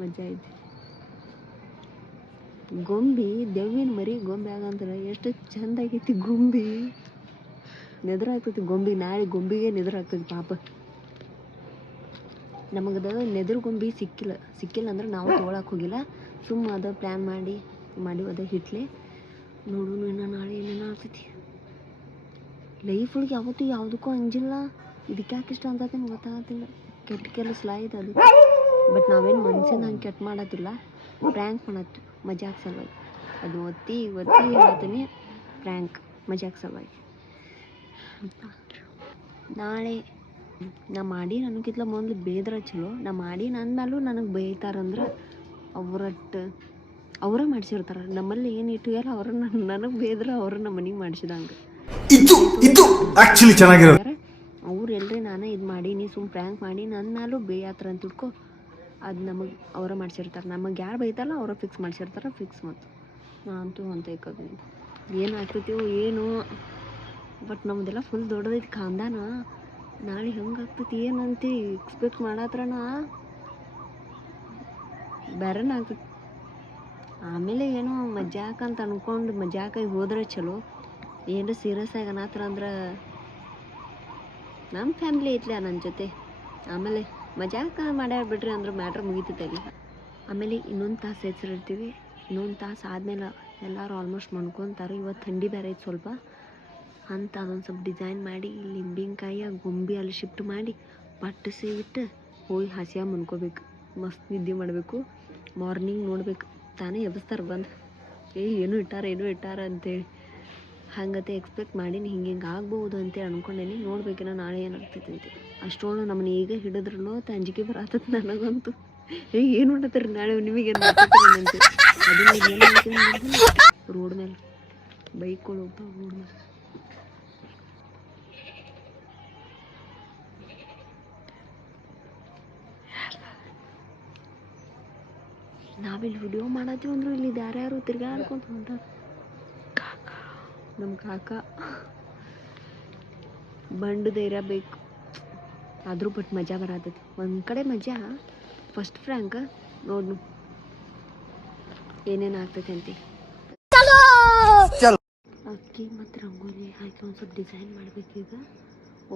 ಮಜಾ ಐತಿ. ಗೊಂಬಿ ದೆವ್ವಿನ ಮರಿ ಗೊಂಬೆ ಆಗಂದ್ರೆ ಎಷ್ಟು ಚಂದ ಆಗೈತಿ ಗೊಂಬಿ. ನೆದರಾಗ್ತೈತಿ ಗೊಂಬಿ, ನಾಳೆ ಗೊಂಬಿಗೆ ನೆದರಾಗ್ತೈತಿ ಪಾಪ. ನಮಗದ ನೆದ್ರ ಗೊಂಬಿ ಸಿಕ್ಕಿಲ್ಲ ಅಂದ್ರೆ ನಾವು ತೊಗೊಳಕ್ಕೆ ಹೋಗಿಲ್ಲ, ಸುಮ್ಮ ಅದ ಪ್ಲ್ಯಾನ್ ಮಾಡಿ ಅದ ಹಿಟ್ಲೆ ನೋಡು. ಇನ್ನು ನಾಳೆ ಏನೇನೋ ಆಗ್ತೈತಿ. ಲೈಫ್ ಒಳಗೆ ಯಾವತ್ತೂ ಯಾವುದಕ್ಕೂ ಅಂಜಿಲ್ಲ, ಇದಕ್ಕೆ ಯಾಕೆ ಇಷ್ಟ ಅಂತೇನು ಗೊತ್ತಾಗತ್ತಿಲ್ಲ. ಕೆಟ್ಟ ಕೆಲಸ ಆಯ್ತು ಅದು, ಬಟ್ ನಾವೇನು ಮನ್ಸಿಂದ ಹಂಗೆ ಕೆಟ್ಟ ಮಾಡತ್ತಿಲ್ಲ, ಪ್ರ್ಯಾಂಕ್ ಮಾಡತ್ತು ಮಜಾಕ್ ಸಲುವಾಗಿ. ಅದು ಒತ್ತಿ ಹೇಳ್ತೀನಿ, ಪ್ರ್ಯಾಂಕ್ ಮಜಾಕ್ ಸಲುವಾಗಿ. ನಾಳೆ ನಾ ಮಾಡಿ ನನಗಿಂತ ಮೊದಲು ಬೇದ್ರ ಚಲೋ, ನಾ ಮಾಡಿ ಅಂದಮೇಲೂ ನನಗೆ ಬೈತಾರಂದ್ರೆ ಅವರೇ ಮಾಡಿಸಿರ್ತಾರೆ. ನಮ್ಮಲ್ಲಿ ಏನು ಇಟ್ಟಿಗೆಲ್ಲ ಅವ್ರು ನನಗೆ ಬೇದ್ರ ಅವರು ನಮ್ಮ ಮನೆಗೆ ಮಾಡಿಸಿದಂಗೆ. ಇದು ಆಕ್ಚುಲಿ ಚೆನ್ನಾಗಿರೋದು. ಅವ್ರು ಎಲ್ರಿ ನಾನೇ ಇದು ಮಾಡೀನಿ, ಸುಮ್ಮ ಪ್ರ್ಯಾಂಕ್ ಮಾಡಿ ಅಂದಮೇಲೂ ಬೇಯತ್ರ ಅಂತ ತಿಳ್ಕೊ, ಅದು ನಮಗೆ ಅವರೇ ಮಾಡಿಸಿರ್ತಾರೆ. ನಮಗೆ ಯಾರು ಬೈತಾರಲ್ಲ ಅವರೇ ಫಿಕ್ಸ್ ಮಾಡಿಸಿರ್ತಾರೆ, ಫಿಕ್ಸ್. ಮತ್ತು ನಾನಂತೂ ಅಂತ ಇಕ್ಕೋದೀನಿ, ಏನು ಆಗ್ತೈತಿವೋ ಏನು. ಬಟ್ ನಮ್ಮದೆಲ್ಲ ಫುಲ್ ದೊಡ್ಡದೈತಿ ಖಾನ್ದಾನ. ನಾಳೆ ಹೆಂಗೆ ಆಗ್ತೈತಿ ಏನಂತ ಎಕ್ಸ್ಪೆಕ್ಟ್ ಮಾಡತ್ರನ ಬೇರೆನೇ ಆಗ್ತೈತಿ. ಆಮೇಲೆ ಏನೋ ಮಜಾಕ ಅಂತ ಅನ್ಕೊಂಡು ಮಜಾಕಾಗಿ ಹೋದ್ರೆ ಚಲೋ. ಏನರ ಸೀರಿಯಸ್ ಆಗಿ ಅನ್ನತ್ರ ಅಂದ್ರೆ ನಮ್ಮ ಫ್ಯಾಮ್ಲಿ ಐತ್ಲ ನನ್ನ ಜೊತೆ, ಆಮೇಲೆ ಮಜಾಕ ಮಾಡ್ಯಾರ ಬಿಡ್ರಿ ಅಂದ್ರೆ ಮ್ಯಾಟ್ರ್ ಮುಗಿತೈತೆ ಅಲ್ಲಿ. ಆಮೇಲೆ ಇನ್ನೊಂದು ತಾಸು ಹೆಸರಿರ್ತೀವಿ, ಇನ್ನೊಂದು ತಾಸು ಆದಮೇಲೆ ಎಲ್ಲರೂ ಆಲ್ಮೋಸ್ಟ್ ಮನ್ಕೊತಾರೆ. ಇವತ್ತು ಥಂಡಿ ಬೇರೆ ಐತೆ ಸ್ವಲ್ಪ ಅಂತ, ಅದೊಂದು ಸ್ವಲ್ಪ ಡಿಸೈನ್ ಮಾಡಿ ಲಿಂಬಿಕಾಯಿ ಗೊಂಬೆ ಅಲ್ಲಿ ಶಿಫ್ಟ್ ಮಾಡಿ ಪಟ್ಟಿಸಿ ಬಿಟ್ಟು ಹೋಗಿ ಹಸಿಯಾಗಿ ಮನ್ಕೋಬೇಕು, ಮಸ್ತ್ ನಿದ್ದೆ ಮಾಡಬೇಕು. ಮಾರ್ನಿಂಗ್ ನೋಡ್ಬೇಕು, ತಾನೇ ಎಬ್ಸ್ತಾರೆ ಬಂದು, ಏನೂ ಇಟ್ಟಾರ ಅಂತೇಳಿ. ಹಂಗತೆ ಎಕ್ಸ್ಪೆಕ್ಟ್ ಮಾಡೀನಿ, ಹಿಂಗೆ ಆಗ್ಬೋದು ಅಂತೇಳಿ ಅನ್ಕೊಂಡೇನಿ. ನೋಡ್ಬೇಕಿನ್ನ ನಾಳೆ ಏನಾಗ್ತೈತೆ ಅಂತ. ಅಷ್ಟೊಂದು ನಮ್ಮನ್ನ ಈಗ ಹಿಡಿದ್ರೂ ಅಂಜಿಕೆ ಬರತ್ತದ ನನಗಂತೂ. ಏನು ಮಾಡತ್ತಾರೆ ನಾಳೆ ನಿಮಗೇನು ಅಂತ ಅದನ್ನ ಏನು ರೋಡ್ ಮೇಲೆ ಬೈಕ್ಗಳು ಹೋಗ್ತಾವೆ ರೋಡ್ ಮೇಲೆ. ನಾವಿಲ್ಲಿ ವಿಡಿಯೋ ಮಾಡತ್ತೀವಿ ಅಂದ್ರು ಇಲ್ಲಿ ಯಾರ್ಯಾರು ತಿರ್ಗಾಡ್ಕೊಂತ ಹೊಂಟಾರ. ನಮ್ಮ ಕಾಕ ಬಂಡು ಧೈರ್ಯ ಬೇಕು ಆದರೂ ಬಟ್ ಮಜಾ ಬರತೈತಿ. ಒಂದು ಕಡೆ ಮಜಾ ಫಸ್ಟ್ ಫ್ರ್ಯಾಂಕ್ ನೋಡು ಏನೇನು ಆಗ್ತೈತೆ ಅಂತಿ. ಅಕ್ಕಿ ಮತ್ತು ರಂಗೋಲಿ ಹಾಕಿ ಒಂದು ಸ್ವಲ್ಪ ಡಿಸೈನ್ ಮಾಡ್ಬೇಕೀಗ.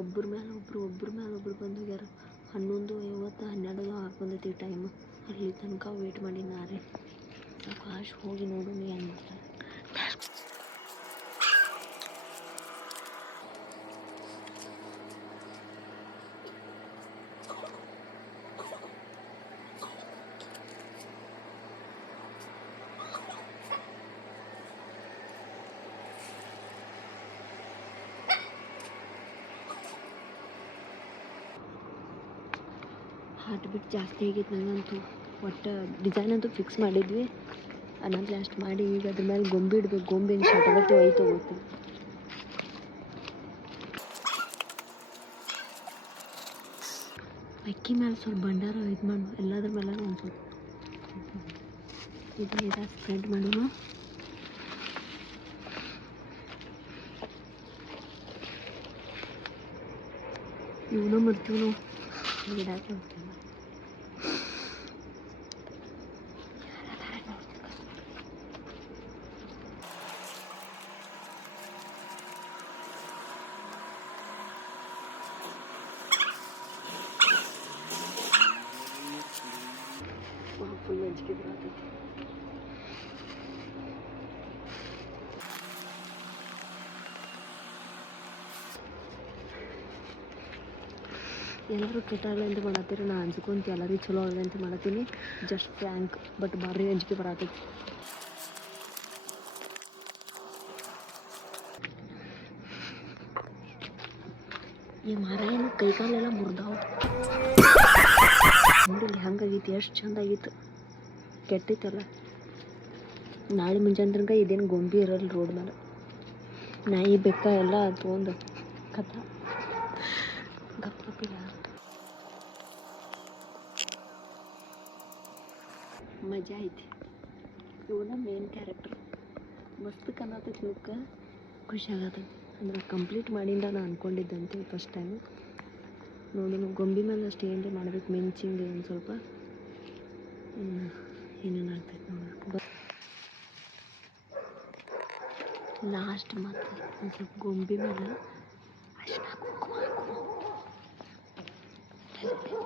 ಒಬ್ಬರ ಮೇಲೆ ಒಬ್ರು ಬಂದು ಹೋಗ್ಯಾರ. 11:50 12 ಹಾಕಿ ಬಂದೈತಿ ಟೈಮ್. ಅಲ್ಲಿ ತನಕ ವೇಟ್ ಮಾಡಿ ನಾರೇ ಸಾವಕಾಶ ಹೋಗಿ ನೋಡು ಏನು ಮಾಡ್ತಾರೆ. ಹಾರ್ಟ್ ಬೀಟ್ ಜಾಸ್ತಿ ಆಗೈತೆ ನನಗಂತೂ. ಒಟ್ಟು ಡಿಸೈನ್ ಅಂತೂ ಫಿಕ್ಸ್ ಮಾಡಿದ್ವಿ. ಅನ್ನೋದು ಲಾಸ್ಟ್ ಮಾಡಿ ಈಗ ಅದ್ರ ಮೇಲೆ ಗೊಂಬೆ ಇಡ್ಬೇಕು. ಗೊಂಬೆ ಹಿಂಗೆ ಶಟಗತ್ತೆ ಒಯ್ತು ಹೋಗ್ತೀವಿ. ಅಕ್ಕಿ ಮೇಲೆ ಸ್ವಲ್ಪ ಭಂಡಾರ ಇದು ಮಾಡು. ಎಲ್ಲದ್ರ ಮೇಲೆ ಒಂದು ಸ್ವಲ್ಪ ಇದು ಸ್ಪ್ರೆಡ್ ಮಾಡೋಣ. ಇವನು ಮಾಡ್ತೀವಿ ನಾವು ಗಿಡಕ್ಕೆ ಹೋಗ್ತೀವಿ. ಫುಲ್ ಅಂಜಿಕೆ ಬರತೈತಿ. ಎಲ್ಲರೂ ಕೆಟ್ಟಾಗಲ್ಲ ಅಂತ ಮಾಡತ್ತೀರಿ. ನಾ ಅಂಜ್ಕೊಂತ ಎಲ್ಲರಿಗೂ ಚಲೋ ಆಗಲ್ಲ ಅಂತ ಮಾಡತ್ತೀನಿ. ಜಸ್ಟ್ ಫ್ರ್ಯಾಂಕ್ ಬಟ್ ಭಾರಿ ಅಂಜಿಕೆ ಬರತೈತಿ. ಈ ಮರ ಏನು ಕೈಕಾಲೆಲ್ಲ ಮುರಿದಾವು. ನೋಡಿಲ್ಲಿ ಹಂಗಾಗೈತಿ. ಎಷ್ಟು ಚಂದ ಆಗಿತ್ತು. ಕೆಟ್ಟಿತ್ತಲ್ಲ. ನಾಳೆ ಮುಂಜಾನೆ ತನಕ ಇದೇನು ಗೊಂಬೆ ಇರಲ್ಲ ರೋಡ್ ಮೇಲೆ. ನಾಯಿ ಬೆಕ್ಕ ಎಲ್ಲ ತೊಗೊಂಡು ಕಥ ಗಪ್ಪಿಲ್ಲ. ಮಜಾ ಐತಿ. ಇವನ ಮೇನ್ ಕ್ಯಾರೆಕ್ಟರ್. ಮಸ್ತ್ ಕಾಣತೈತಿ. ಲುಕ್ ಖುಷಿ ಆಗತೈತಿ. ಅಂದ್ರೆ ಕಂಪ್ಲೀಟ್ ಮಾಡಿಂದ ನಾನು ಅಂದ್ಕೊಂಡಿದ್ದಂತೆ ಫಸ್ಟ್ ಟೈಮ್. ನೋಡು ಗೊಂಬೆ ಮೇಲೆ ಅಷ್ಟು ಏನ್ರಿ ಮಾಡ್ಬೇಕು. ಮಿಂಚಿಂಗ್ ಒಂದು ಸ್ವಲ್ಪ ಏನೇನು ಆಗ್ತೈತೆ ನೋಡು. ಲಾಸ್ಟ್ ಮತ್ತು ಒಂದು ಸ್ವಲ್ಪ ಗೊಂಬೆ ಮೇಲೆ ಅಷ್ಟು ಕುಂಕುಮ ಹಾಕು.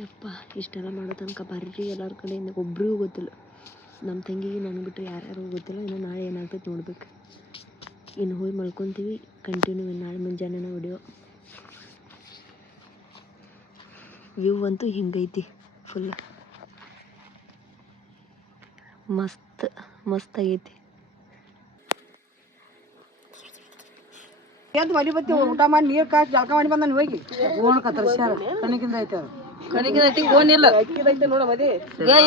ಯಪ್ಪ ಇಷ್ಟೆಲ್ಲ ಮಾಡೋ ತನಕ ಬರ್ರಿ ಎಲ್ಲರ ಕಡೆಯಿಂದ ಒಬ್ರಿಗೂ ಗೊತ್ತಿಲ್ಲ. ನಮ್ಮ ತಂಗಿಗೆ ನನಗೆ ಬಿಟ್ಟರೆ ಯಾರ್ಯಾರು ಗೊತ್ತಿಲ್ಲ. ಇನ್ನು ನಾಳೆ ಏನಾಗ್ತೈತೆ ನೋಡ್ಬೇಕು. ಇನ್ನು ಹೋಗಿ ಮಲ್ಕೊತೀವಿ. ಕಂಟಿನ್ಯೂ ನಾಳೆ ಮುಂಜಾನೆ ವಿಡಿಯೋ. ವ್ಯೂ ಅಂತೂ ಹಿಂಗೈತಿ. ಫುಲ್ ಮಸ್ತ್ ಆಗೈತಿ. ಎದ್ದು ಮಲಿ ಬತ್ತಿ ಊಟ ಮಾಡಿ ನೀರು ಕಾಸಿ ಜಳಕ ಮಾಡಿ ಬಂದ ಹೋಗಿ ಓಣ್ ಕತ್ತರಿಸ್ಯಾರ. ಕಣಿಕಿಂದ ಐತೆ ಅದು. ಕಣಿಕಿಂದ ಐತಿ. ಓನ್ ಇಲ್ಲ. ಅಕ್ಕಿದೈತೆ ನೋಡ ಮದಿ.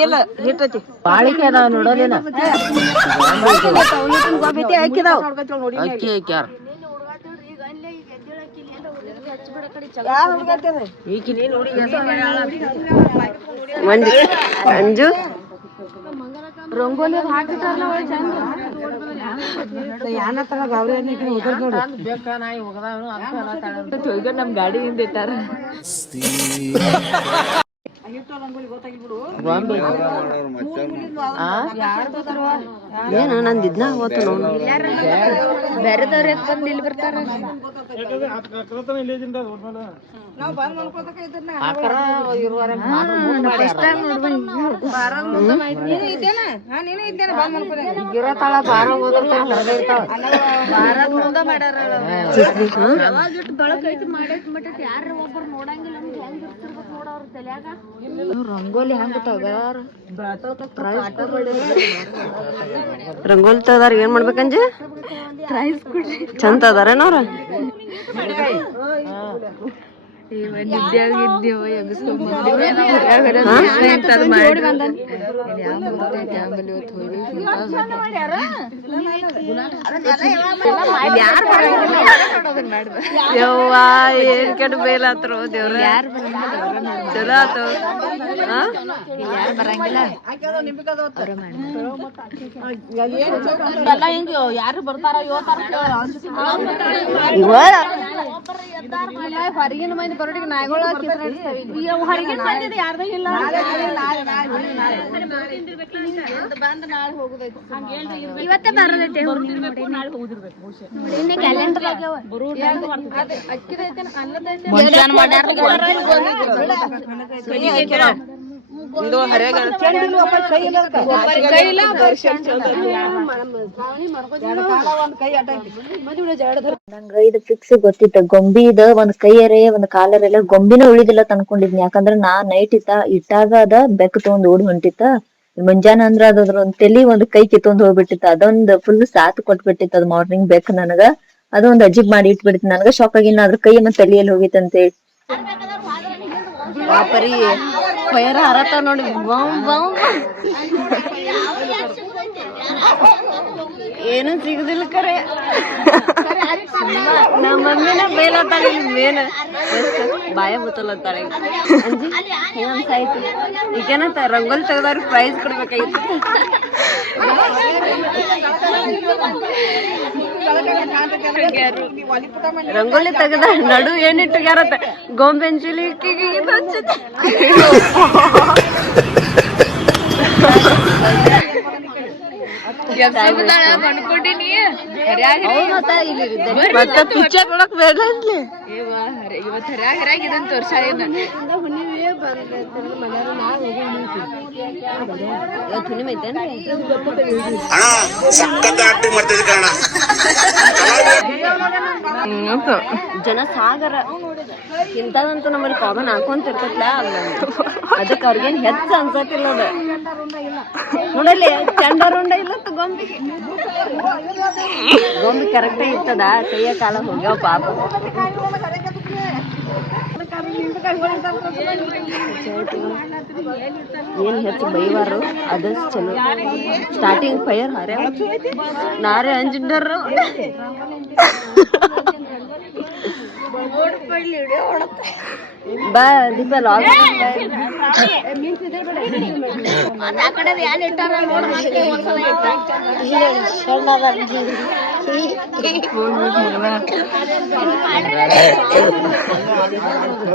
ಇಲ್ಲ ಹಿಟ್ಟೈತಿ. ಬಾಳಿಕೆ ಅದಾವ ನೋಡೋದೇನ. ಗೋಬಿತಿ ಹಾಕಿದಾವ. ಅಕ್ಕಿ ಹಾಕ್ಯಾರ. ಯಾರು ಹುಡುಗಾಡ್ತೇನೆ ಈಕಿ ನೀನು ಹುಡುಗಿ ಮಂಜು ಅಂಜು ರಂಗೋಲಿ ಹಾಕಿರ್ತಾರಲ್ಲ ಯಾನತ್ತಾಗ ಗೌರಿ ನೋಡಿ ನಮ್ಮ ಗಾಡಿಯಿಂದ ಇಟ್ಟಾರ. ಏನು ನಂದಿದ್ನ ಅವತ್ತು ನೋಡು. ಬೇರೆದವ್ರು ಬಂದು ಇಲ್ಲಿ ಬರ್ತಾರ. ರಂಗೋಲಿ ಹಂಗ ತಗಾರ ರಂಗೋಲಿ ತಗದಾರ ಏನ್ ಮಾಡ್ಬೇಕಂಜ ಚಂದ ಅದಾರೇನವ್ರ ಯವ್ವ ಏನ್ ಕೆಟ್ಟ ಬೇಲಾತ್ರು ದೇವ್ರ ಚಲೋ ಆತು ಯಾರು ಬರ್ತಾರ ಹೊರಗಿನ ಮಂದಿ ಬರೋಟಿಗೆ ನಾಯಿಗಳು ಹೊರಗಿನ ಮಂದಿ ಯಾರ್ದು ಇಲ್ಲ ಇವತ್ತೇ ಬರೋದೈತೆ ಕ್ಯಾಲೆಂಡರ್ ನಂಗ ಇದು ಫಿಕ್ಸ್ ಗೊತ್ತಿತ್ತ ಗೊಂಬಿ ಇದ ಒಂದ್ ಕೈಯರೆ ಒಂದ್ ಕಾಲರೆಲ್ಲ ಗೊಂಬಿನ ಉಳಿದಿಲ್ಲ ಅನ್ಕೊಂಡಿದ್ನಿ. ಯಾಕಂದ್ರ ನಾ ನೈಟ್ ಇಟ್ಟಾಗ ಅದ ಬೆಕ್ ತಗೊಂಡ್ ಓಡಿ ಹೊಂಟಿತ್ತ. ಮುಂಜಾನೆ ಅಂದ್ರ ಅದ್ರ ಒಂದ್ ತಲಿ ಒಂದ್ ಕೈ ಕಿತ್ತೊಂದ್ ಹೋಗ್ಬಿಟ್ಟಿತ್ತ. ಅದೊಂದ್ ಫುಲ್ ಸಾತ್ ಕೊಟ್ಬಿಟ್ಟಿತ್ತ ಅದ್ ಮಾರ್ನಿಂಗ್ ಬೆಕ್ ನನಗ. ಅದೊಂದ್ ಅಜೀಬ್ ಮಾಡಿ ಇಟ್ಬಿಡ್ತಿ. ನನಗ ಶಾಕ್ ಆಗಿನ ಅದ್ರ ಕೈ ಮತ್ತ್ ತಲಿಯಲ್ಲಿ ಹೋಗಿತ್ತಂತ ಹೇಳಿ. ಪರಿ ಫೈರ್ ಹಾರತ್ತ ನೋಡಿ ಏನು ಸಿಗುದಿಲ್ಲ ಕರೆ. ನಮ್ಮ ಮಮ್ಮಿನ ಬೈಲತ್ತಾಳ ಮೇನ್ ಬಾಯ ಮುತ್ತಲತ್ತಾಳೆ. ಅನ್ಸಾಯ್ತು ಈಗೇನಂತ ರಂಗೋಲಿ ತೆಗ್ದವ್ರಿಗೆ ಪ್ರೈಸ್ ಕೊಡ್ಬೇಕಾಗಿತ್ತು. ರಂಗೋಲಿ ತೆಗದ ನಡು ಏನಿಟ್ಟುಗ್ಯಾರತ್ತ ಗೊಂಬೆಂಚುಲಿ ಮತ್ತೆ ಪಿಕ್ಚರ್ ನೋಡಕ್ ಬೇಡ ಇವತ್ತು ಹರ್ಯಾಗ ಇದನ್ ತೋರ್ಸ ಜನ ಸಾಗರ ಇಂಥದಂತೂ ನಮ್ಮಲ್ಲಿ ಕಾಮನ್ ಹಾಕೊಂತಿರ್ತೈತ್ಲ ಅದಕ್ಕೆ ಅವ್ರಿಗೇನ್ ಹೆಚ್ಚ ಅನ್ಸತಿಲ್ಲ ಅದ. ನೋಡಲ್ಲಿ ಚಂಡ ರುಂಡ ಇಲ್ಲ ಗೊಂಬಿ ಗೊಂಬಿ ಕರೆಕ್ಟ್ ಇರ್ತದ. ಕೈಯ ಕಾಲ ಹೋಗ್ಯಾವ ಪಾಪ. ಏನ್ ಹೆಚ್ಚು ಬೈವಾರು ಅದ ಚಲೋ. ಸ್ಟಾರ್ಟಿಂಗ್ ಫೈರ್ ಹಾರ್ಯ ನಾರೇ ಅಂಜಿಡ್ಡರು ಬಾ ದೀಪ ಲಾಗ್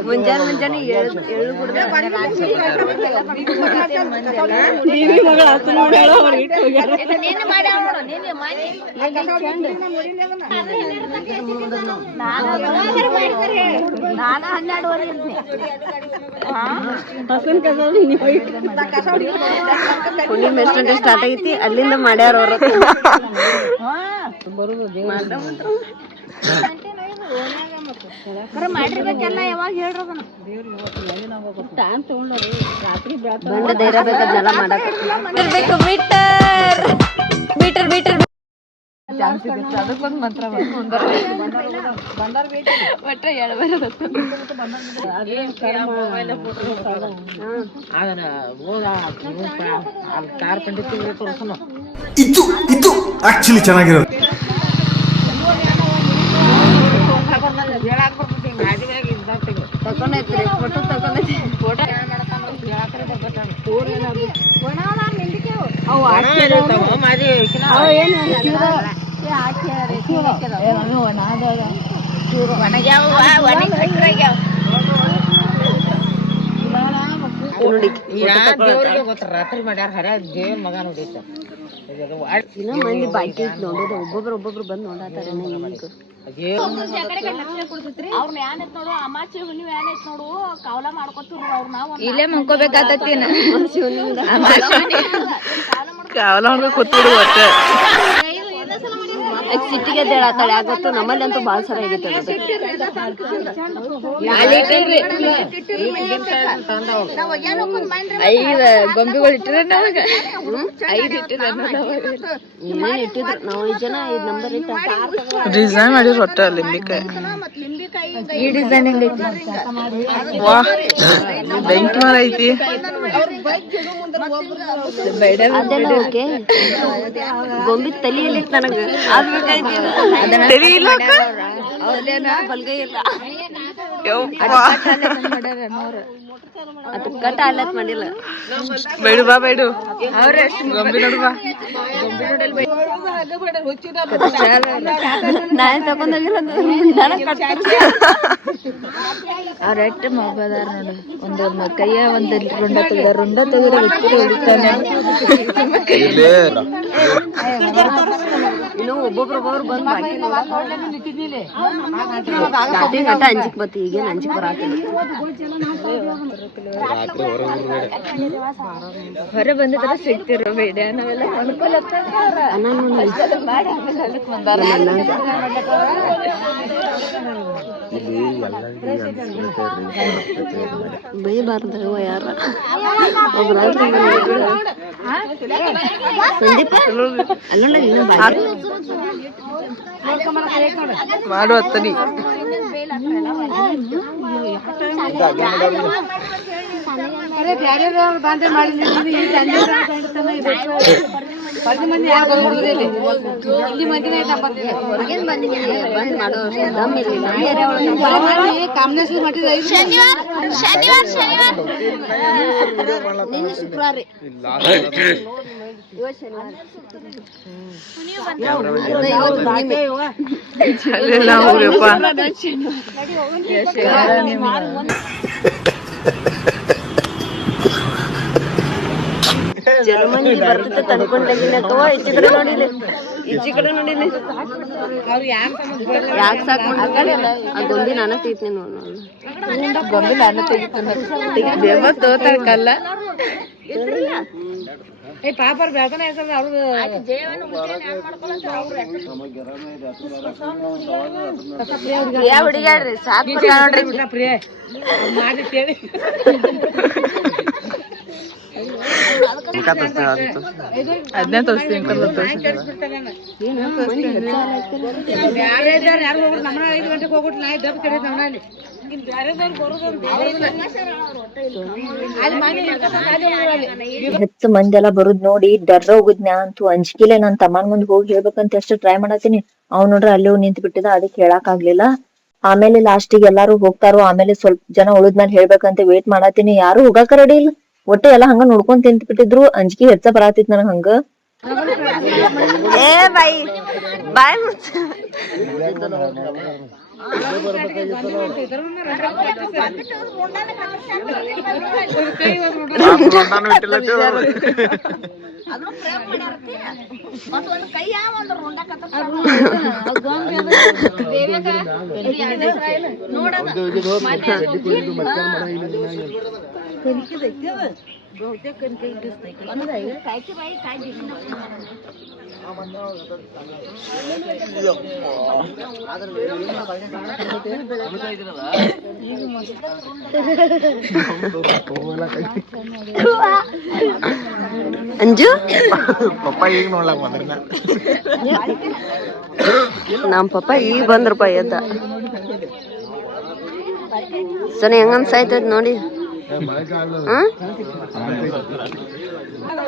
ಮುಂಜಾನೆ ಎಳ್ಳು ಕುಡ್ದ ಹುಣ್ಣಿಮೆ ಎಷ್ಟಂటే ಸ್ಟಾರ್ಟ್ ಆಗೈತಿ ಅಲ್ಲಿಂದ ಮಾಡ್ಯಾರ ಅವ್ರ ಮಾಡಿರ್ಬೇಕೆಲ್ಲ ಯಾವಾಗ ಹೇಳ್ರ ಬಂಡ ಧೈರ್ಯ ಬೇಕದ್ನೆಲ್ಲ ಮಾಡಕ್ ಮೀಟರ್ ಮೀಟರ್ ಅದಕ್ಕೊಂದು ಮಂತ್ರ ಇದು ಆಕ್ಚುಲಿ ಚೆನ್ನಾಗಿರೋದು. ತಕೊಂಡೈತ್ರಿ ಫೋಟೋ ತಕೊಂಡೈತಿ. ರಾತ್ರಿ ಮಾಡ್ಯಾರ ಹರ ದೇವ್ರ ಮಗ ನೋಡಿತ್ತ ಇನ್ನ ಮಂದಿ ಬಾಕಿ ನೋಡೋದು ಒಬ್ಬೊಬ್ರು ಬಂದ್ ನೋಡಾತಾರ. ಇಲ್ಲೇ ಮಂಕೋಬೇಕಾಗತ್ತಿ ಕಾವಲ ಕೂತ್ಬಿಡು ಒಟ್ಟ ಸಿಟ್ಟಿಗೆ ಹೇಳತ್ತಾಳೆ ಆಗತ್ತು ನಮ್ಮಲ್ಲಿ ಅಂತೂ ಭಾಳ ಸರ ಆಗೈತೆ ಐದು ಗೊಂಬೆಗಳು ಇಟ್ಟಿರ ನಾವಾಗ 5 ಇಟ್ಟಿರ ಏನೇನು ಇಟ್ಟಿದ್ರು ನಾವು 5 ಜನ 5 ನಂಬರ್ ಇಟ್ಟ ಡಿಸೈನ್ ಮಾಡಿದ್ರು ಒಟ್ಟ ಲಿಂಬಿಕಾಯಿ ಈ ಡಿಸೈನ್ ಹೆಂಗೈತಿ ವಾ ಬೆಂಕಿ ಮರ ಐತಿ ಅದೆಲ್ಲ ಓಕೆ ಗೊಂಬಿ ತಲಿಯಲ್ಲಿ ನನಗೆ ತಲಿ ಇಲ್ಲ ಬಲ್ಗೈ ಇಲ್ಲ ಮಾಡ್ಯಾರ ಅದು ಕಟ್ಟ ಅಲ್ಲತ್ ಮಾಡಿಲ್ಲ ಬೇಡು ಬಾ ಬೇಡು ಗೊಂಬಿ ನೋಡು ಬಾ ನಾನು ತಗೊಂಡೋಗಿಲ್ಲ ಅವ್ರ ಎಟ್ಟು ಮಗದಾರ ನೋಡು ಒಂದು ಕೈಯ ಒಂದು ರುಂಡ ತೆಗೆದ ಹೊಡಿತಾನೆ ಇನ್ನು ಒಬ್ಬೊಬ್ರು ಬಂದು ಗಟ್ಟ ಅಂಜಿಕ್ ಬತ್ತಿ ಈಗೇನು ಅಂಜಿಕ್ ಬರಾತಿಲ್ಲ ಹೊರ ಬಂದಿದ್ರೆ ಸಿಗ್ತಿರೋ ಬೇಡ ನಾವೆಲ್ಲ ಬೈಬಾರ್ದ ಯಾರ ಸಂದೀಪ ಮಾಡು ಅತ್ತನಿ ಹೊರಗಿನ ಬಂದಿದ್ದೀನಿ ಬಂದ್ ಮಾಡೋ ದಮ್ ಇರಲಿಲ್ಲ ನಿನ್ನೆ ಶುಕ್ರವಾರ ಚಲೋ ಮಂದಿ ಬರ್ತೈತೆ ತಂದ್ಕೊಂಡಾಗಿನಕವ ಈಚೆ ಕಡೆ ನೋಡಿಲಿ ಈಚೆ ಕಡೆ ನೋಡಿಲಿ ಯಾಕೆ ಸಾಕು ಆ ಗೊಂಬಿ ನಾನು ತೆಗಿತೀನಿ ನೋಡು ಗೊಂಬೆ ನಾನು ತೆಗಿತೀನಿ ತೋತಾಕಲ್ಲ ಪಾಪರ್ ಬೆಳ್ತಾನೆ ಹೆಸರು ಅವ್ರದ್ದು ಯಾ ಹುಡುಗಾಡ್ರಿ ಸಾಕ್ ನೋಡ್ರಿ ಅದನ್ನೇ ತೋರಿಸ್ತೀನಿ ಹೆಚ್ಚು ಮಂದಿ ಎಲ್ಲ ಬರುದ್ ನೋಡಿ ಡರ್ರ ಹೋಗುದ್ನ್ಯಾ ಅಂತೂ ಅಂಜಿಕಿಲೆ ನಾನ್ ತಮ್ಮನ್ ಮುಂದ್ ಹೋಗಿ ಹೇಳ್ಬೇಕಂತ ಎಷ್ಟು ಟ್ರೈ ಮಾಡತ್ತೀನಿ ಅವ್ ನೋಡ್ರಿ ಅಲ್ಲೇ ನಿಂತ್ ಬಿಟ್ಟಿದ ಅದಕ್ಕೆ ಹೇಳಕ್ ಆಗ್ಲಿಲ್ಲ ಆಮೇಲೆ ಲಾಸ್ಟಿಗೆ ಎಲ್ಲಾರು ಹೋಗ್ತಾರೋ ಆಮೇಲೆ ಸ್ವಲ್ಪ ಜನ ಉಳಿದ್ಮೇಲೆ ಹೇಳ್ಬೇಕಂತ ವೇಟ್ ಮಾಡತ್ತೀನಿ ಯಾರು ಹೋಗಾಕ ರೆಡಿ ಇಲ್ಲ ಒಟ್ಟೆ ಎಲ್ಲಾ ಹಂಗ ನೋಡ್ಕೊಂಡ್ ತಿಂತ ಬಿಟ್ಟಿದ್ರು ಅಂಜಿಕೆ ಹೆಚ್ಚ ಬರಾತಿತ್ ನನಗ್ ಹಂಗ ಏ ಬಾಯಿ ಬಾಯ್ ಅಂಜು ಪಪ್ಪ ಈಗ ನೋಡ್ಲಕ್ ಬಂದ್ರಿ ನಮ್ ಪಪ್ಪ ಈಗ ಬಂದ್ರಪ್ಪ ಎದ್ದ ಸರಿ ಹೆಂಗ ಅನ್ಸಾಯ್ತದ ನೋಡಿ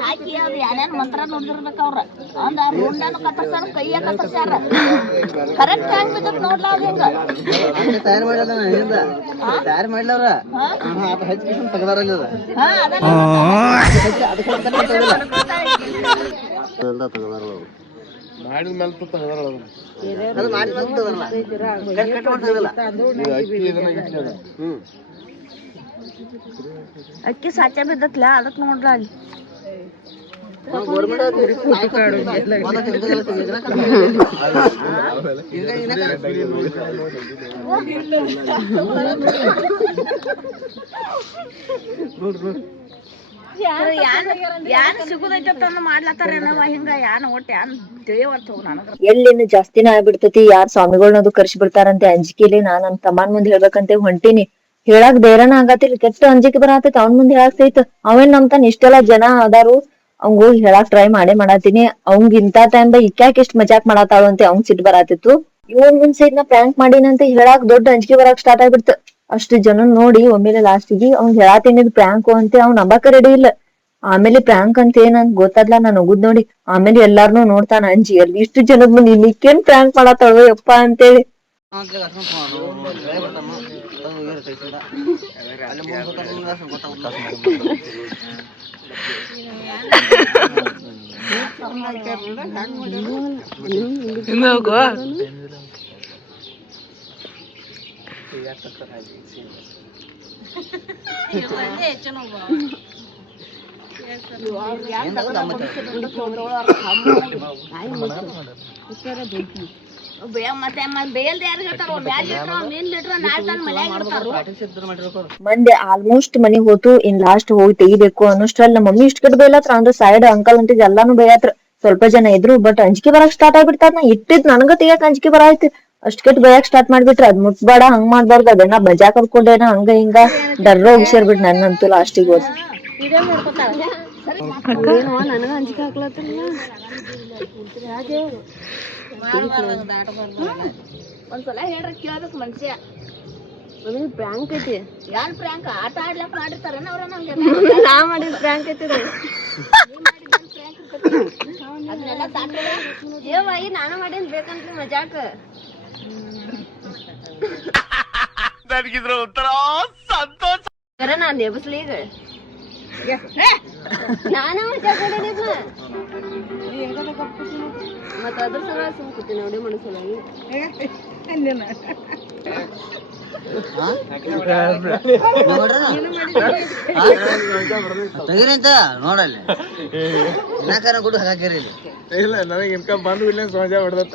ಹಾಕಿ ಅದು ಏನೇನ್ ಮಂತ್ರ ನೋಡಿರ್ಬೇಕ ಅವ್ರ ಅಂದ ರುಂಡನು ಕತ್ತರ್ಸಾರ ಕೈಯ ಕತ್ತರ್ಸಾರ ಕರೆಕ್ಟ್ ಹೆಂಗ್ ಬಿದ್ದತ್ ನೋಡ್ಲ ಅದ ಹೆಂಗ ತಯಾರು ಮಾಡ್ಲವ್ರ ಹಚ್ಚಿ ತೆಗದಾರಲ್ಲ ಮಾಡಿದ ಮೇಲೆ ತೆಗದಾರ ಅಕ್ಕಿ ಸಾಚ ಬಿದ್ದತ್ಲ ಅದಕ್ ನೋಡ್ಲ ಅಲ್ಲಿ ಯಾನ್ ಸಿಗುದೈತಂತ ಮಾಡ್ಲತ್ತಾರೇನವ ಹಿಂಗ ಯಾನ್ ಒಟ್ಟು ಯಾನ್ ತಿಳಿಯವತ್ತು ನನಗ ಎಲ್ಲಿನ ಜಾಸ್ತಿನ ಆಗ್ಬಿಡ್ತೈತಿ ಯಾರ್ ಸ್ವಾಮಿಗಳ್ನದು ಕರ್ಸಿ ಬಿಡ್ತಾರಂತೆ ಅಂಜಿಕೆಲಿ ನಾನ್ ನನ್ ತಮ್ಮನ್ ಮುಂದ್ ಹೇಳ್ಬೇಕಂತ ಹೊಂಟಿನಿ ಹೇಳಾಕ್ ಧೈರ್ಯನ ಆಗತ್ತಿಲ್ಲ ಕೆಟ್ಟ ಅಂಜಿಕೆ ಬರತೈತಿ ಅವ್ನ ಮುಂದ್ ಹೇಳಾಕ್ ಸಹಿತ ಅವೇನ್ ನಮ್ತಾನ ಇಷ್ಟೆಲ್ಲಾ ಜನ ಅದಾರು ಅವಂಗ ಹೋಗಿ ಹೇಳಾಕ್ ಟ್ರೈ ಮಾಡಾತೀನಿ ಅವಂಗ ಇಂತಾ ಟೈಮ್ದಾಗ ಇಕ್ಯಾಕ್ ಇಷ್ಟ್ ಮಜಾಕ್ ಮಾಡತಾಳು ಅಂತ ಅವಂಗ್ ಸಿಟ್ ಬರಾತಿತ್ತು ಇವನ್ ಮುಂದ್ ಸಹಿತ ನಾ ಪ್ರ್ಯಾಂಕ್ ಮಾಡೀನಂತ ಹೇಳಾಕ್ ದೊಡ್ಡ ಅಂಜಿಕೆ ಬರಾಕ್ ಸ್ಟಾರ್ಟ್ ಆಗ್ಬಿಡ್ತು ಅಷ್ಟ್ ಜನ ನೋಡಿ ಒಮ್ಮೆಲೆ ಲಾಸ್ಟಿಗೆ ಅವ್ನ್ ಹೇಳಾತೀನಿ ಪ್ರ್ಯಾಂಕ್ ಅಂತ ಅವ್ನ್ ನಂಬಾಕ ರೆಡಿ ಇಲ್ಲ ಆಮೇಲೆ ಪ್ರ್ಯಾಂಕ್ ಅಂತ ಏನಂತ ಗೊತ್ತಾದ್ಲ ನಾನ್ ಹೋಗುದ್ ನೋಡಿ ಆಮೇಲೆ ಎಲ್ಲಾರ್ನು ನೋಡ್ತಾನ ಅಂಜಿ ಅಲ್ಲಿ ಇಷ್ಟು ಜನದ ಮುಂದೆ ಇಲ್ಲಿಕ್ಕೇನ್ ಪ್ರ್ಯಾಂಕ್ ಮಾಡತ್ತಾಳು ಯಪ್ಪಾ ಅಂತೇಳಿ ಮಂದಿ ಆಲ್ಮೋಸ್ಟ್ ಮನಿಗ್ ಹೋತು ಇನ್ ಲಾಸ್ಟ್ ಹೋಗಿ ತೆಗಿಬೇಕು ಅನ್ನೋಷ್ಟ್ರಲ್ಲಿ ನಮ್ಮ ಮಮ್ಮಿ ಇಷ್ಟ ಕಟ್ ಬೇಯಲತ್ರ ಅಂದ್ರೆ ಸೈಡ್ ಅಂಕಲ್ ಅಂತಿದ್ ಎಲ್ಲಾನು ಬೇಯತ್ರ ಸ್ವಲ್ಪ ಜನ ಇದ್ರು ಬಟ್ ಅಂಜಿಕೆ ಬರಕ್ ಸ್ಟಾರ್ಟ್ ಆಗ್ಬಿಡ್ತಾರ ನಾ ಇಟ್ಟಿದ್ ನನಗ ತೆಗಿಯಕ್ ಅಂಜಿಕೆ ಬರಾಯ್ತು ಅಷ್ಟ್ ಕೆಟ್ ಬಯಕ್ ಸ್ಟಾರ್ಟ್ ಮಾಡ್ಬಿಟ್ರ ಅದ್ ಮುಟ್ಬೇಡ ಹಂಗ್ ಮಾಡ್ಬಾರ್ದು ಅದೇನ ಬಜಾ ಕರ್ಕೊಂಡೇನ ಹಂಗ ಹಿಂಗ ಡರ್ರ ಹೋಗಿಸೇರ್ಬಿಟ್ ನನ್ನಂತೂ ಲಾಸ್ಟಿಗೆ ಹೋದ್ ನನಗ ಅಂಜಿಕೆ ಹಾಕ್ಲತ್ತಿಲ್ಲ ಒಂದ್ಸಲ ಹೇಳ್ರ ಕೇಳ್ಬೇಕು ಮನುಷ್ಯ ಪ್ರ್ಯಾಂಕ್ ಐತಿ ಯಾನ್ ಪ್ರ್ಯಾಂಕ್ ಆಟ ಆಡ್ಲಕ್ ಮಾಡಿರ್ತಾರೇನ ಅವ್ರ ನಂಗೆ ನಾ ಮಾಡಿದ್ ಪ್ರ್ಯಾಂಕ್ ಐತಿ ಅದನ್ನೆಲ್ಲ ದಾಟಿಲ್ಲ ಏವಾಯಿ ನಾನು ಮಾಡೇನ್ ಬೇಕಂತ ಮಜಾಕ ನನಗಿದ್ರ ಒಂಥರ ಸಂತೋಷ ನಾನ್ ಎಬ್ಸ್ಲಿ ಈಗ ನಾನ ಮಜಾಕ್ ಮಾಡಿದ್ನ ಮತ್ತ ಅದ್ರ ಸಲ ಸುಮ್ ಕೂತೀನಿ ನೋಡಿ ಮನಸ್ಸೊಳಗೆ ತೆಗಿರಂತ ನೋಡಲ್ಲಿ ಗುಡ್ ಹಾಕಿರಿ ಇಲ್ಲ ನನಗೆ ಇನ್ಕಮ್ ಬಂದು ಇಲ್ಲ ಸೋಜಾ ಹೊಡೆದತ್ತ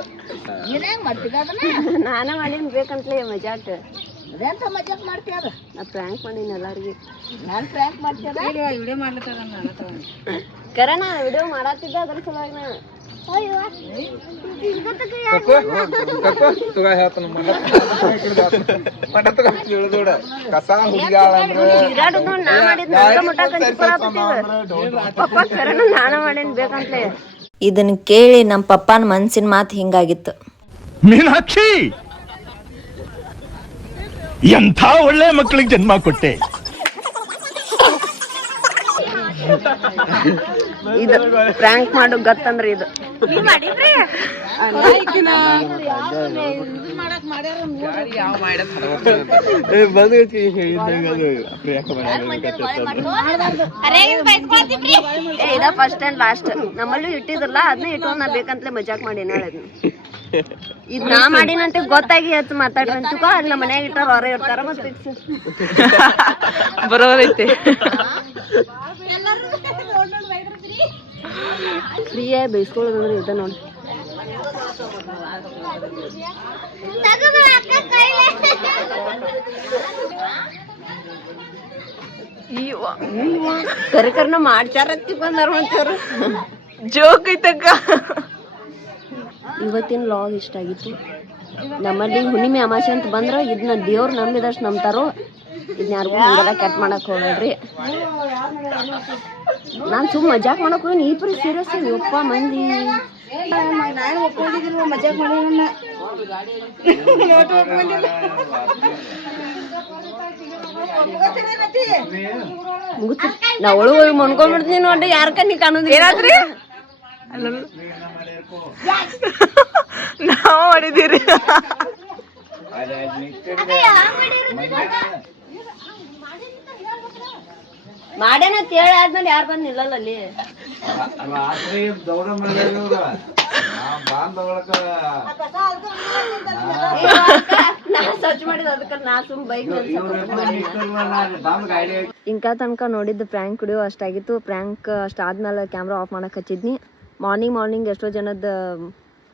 ಏನಾಗ ಮಾಡ್ತೀಗ ಅದನ್ನ ನಾನ ಮಾಡೀನ್ ಬೇಕಂತಲೇ ಮಜಾಕ್ ಅದೆಂತ ಮಜಾಕ್ ಮಾಡ್ತೀಯ ಅದ ನಾ ಪ್ರ್ಯಾಂಕ್ ಮಾಡೀನಿ ಎಲ್ಲಾರ್ಗಿ ನಾನ್ ಪ್ರ್ಯಾಂಕ್ ಮಾಡ್ತೀಯದ ವಿಡಿಯೋ ಮಾಡ್ಲತ್ತದ ಕರೆ ನಾ ವಿಡಿಯೋ ಮಾಡತ್ತಿದ್ದೆ ಅದ್ರ ಸಲುವಾಗಿ ನಾ ಇದನ್ನ ಕೇಳಿ ನಮ್ ಪಪ್ಪನ ಮನ್ಸಿನ ಮಾತು ಹಿಂಗಾಗಿತ್ತು ಮೀನಾಕ್ಷಿ ಎಂಥ ಒಳ್ಳೆ ಮಕ್ಕಳಿಗೆ ಜನ್ಮ ಕೊಟ್ಟೆ ಇದು ಪ್ರ್ಯಾಂಕ್ ಮಾಡು ಗತ್ತಂದ್ರ ಇದು ಇದ ಫಸ್ಟ್ ಅಂಡ್ ಲಾಸ್ಟ್ ನಮ್ಮಲ್ಲೂ ಇಟ್ಟಿದ್ರಲ್ಲ ಅದನ್ನ ಇಟ್ಕೊಂಡ್ ನಾ ಬೇಕಂತಲೇ ಮಜಾಕ್ ಮಾಡಿ ಇದ್ ನಾ ಮಾಡಿನಂತೆ ಗೊತ್ತಾಗಿ ಹೆಚ್ಚು ಮಾತಾಡ್ರಂತುಕ ಅಲ್ಲಿ ನಮ್ಮ ಮನ್ಯಾಗ ಇಟ್ಟಾರ ಹೊರ ಇರ್ತಾರ ಮತ್ತೆ ಬರೋರೈತೆ ಫ್ರೀಯಾಗಿ ಬೈಸ್ಕೊಳ್ಳೋದಂದ್ರೆ ಇದ ನೋಡಿ ಕರ್ಕರ್ನ ಮಾಡ್ಚಾರತ್ತಿ ಬಂದಾರ ಅಂತವ್ರು ಜೋಕ್ ಐತಕ್ಕ ಇವತ್ತಿನ ಲಾಗ್ ಇಷ್ಟ ಆಗಿತ್ತು ನಮ್ಮಲ್ಲಿ ಹುಣ್ಣಿಮೆ ಅಮಾಸೆ ಅಂತ ಬಂದ್ರ ಇದನ್ನ ದೇವ್ರು ನಂಬಿದಷ್ಟು ನಂಬ್ತಾರೋ ಇದನ್ನ ಯಾರಿಗೂ ಹಂಗೆಲ್ಲ ಕೆಟ್ಟ ಮಾಡಕ್ ಹೋಗ್ಬೇಡ್ರಿ ನಾನ್ ಸುಮ್ ಮಜಾಕ್ ಮಾಡಕ್ ಹೋಗಿ ಈ ಪರಿ ಸೀರಿಯಸ್ ಯಪ್ಪ ಮಂದಿ ಮಜಾಕ್ ಮಾಡಿ ಮುಗಿತು ನಾ ಒಳಗೆ ಹೋಗಿ ಮನ್ಕೊಂಡ್ಬಿಡ್ತೀನಿ ನೋಡ್ರಿ ಯಾರ್ಕ ನೀ ಕಾಣೋದು ಏನಾದ್ರಿ ನಾವು ಮಾಡಿದೀರಿ ಮಾಡ್ಯಾನ ತೇಳ ಆದ್ಮೇಲೆ ಯಾರು ಬಂದ್ ನಿಲ್ಲಲ್ಲ ಅಲ್ಲಿ ಸರ್ಚ್ ಮಾಡಿದ ಅದಕ್ಕ ನಾ ಸುಮ್ ಬೈಕ್ ಇಂಕ ತನಕ ನೋಡಿದ್ದು ಪ್ರ್ಯಾಂಕ್ ವಿಡಿಯೋ ಅಷ್ಟಾಗಿತ್ತು ಪ್ರ್ಯಾಂಕ್ ಅಷ್ಟಾದ್ಮೇಲೆ ಕ್ಯಾಮ್ರಾ ಆಫ್ ಮಾಡಕ್ ಹಚ್ಚಿದ್ನಿ ಮಾರ್ನಿಂಗ್ ಎಷ್ಟೋ ಜನದ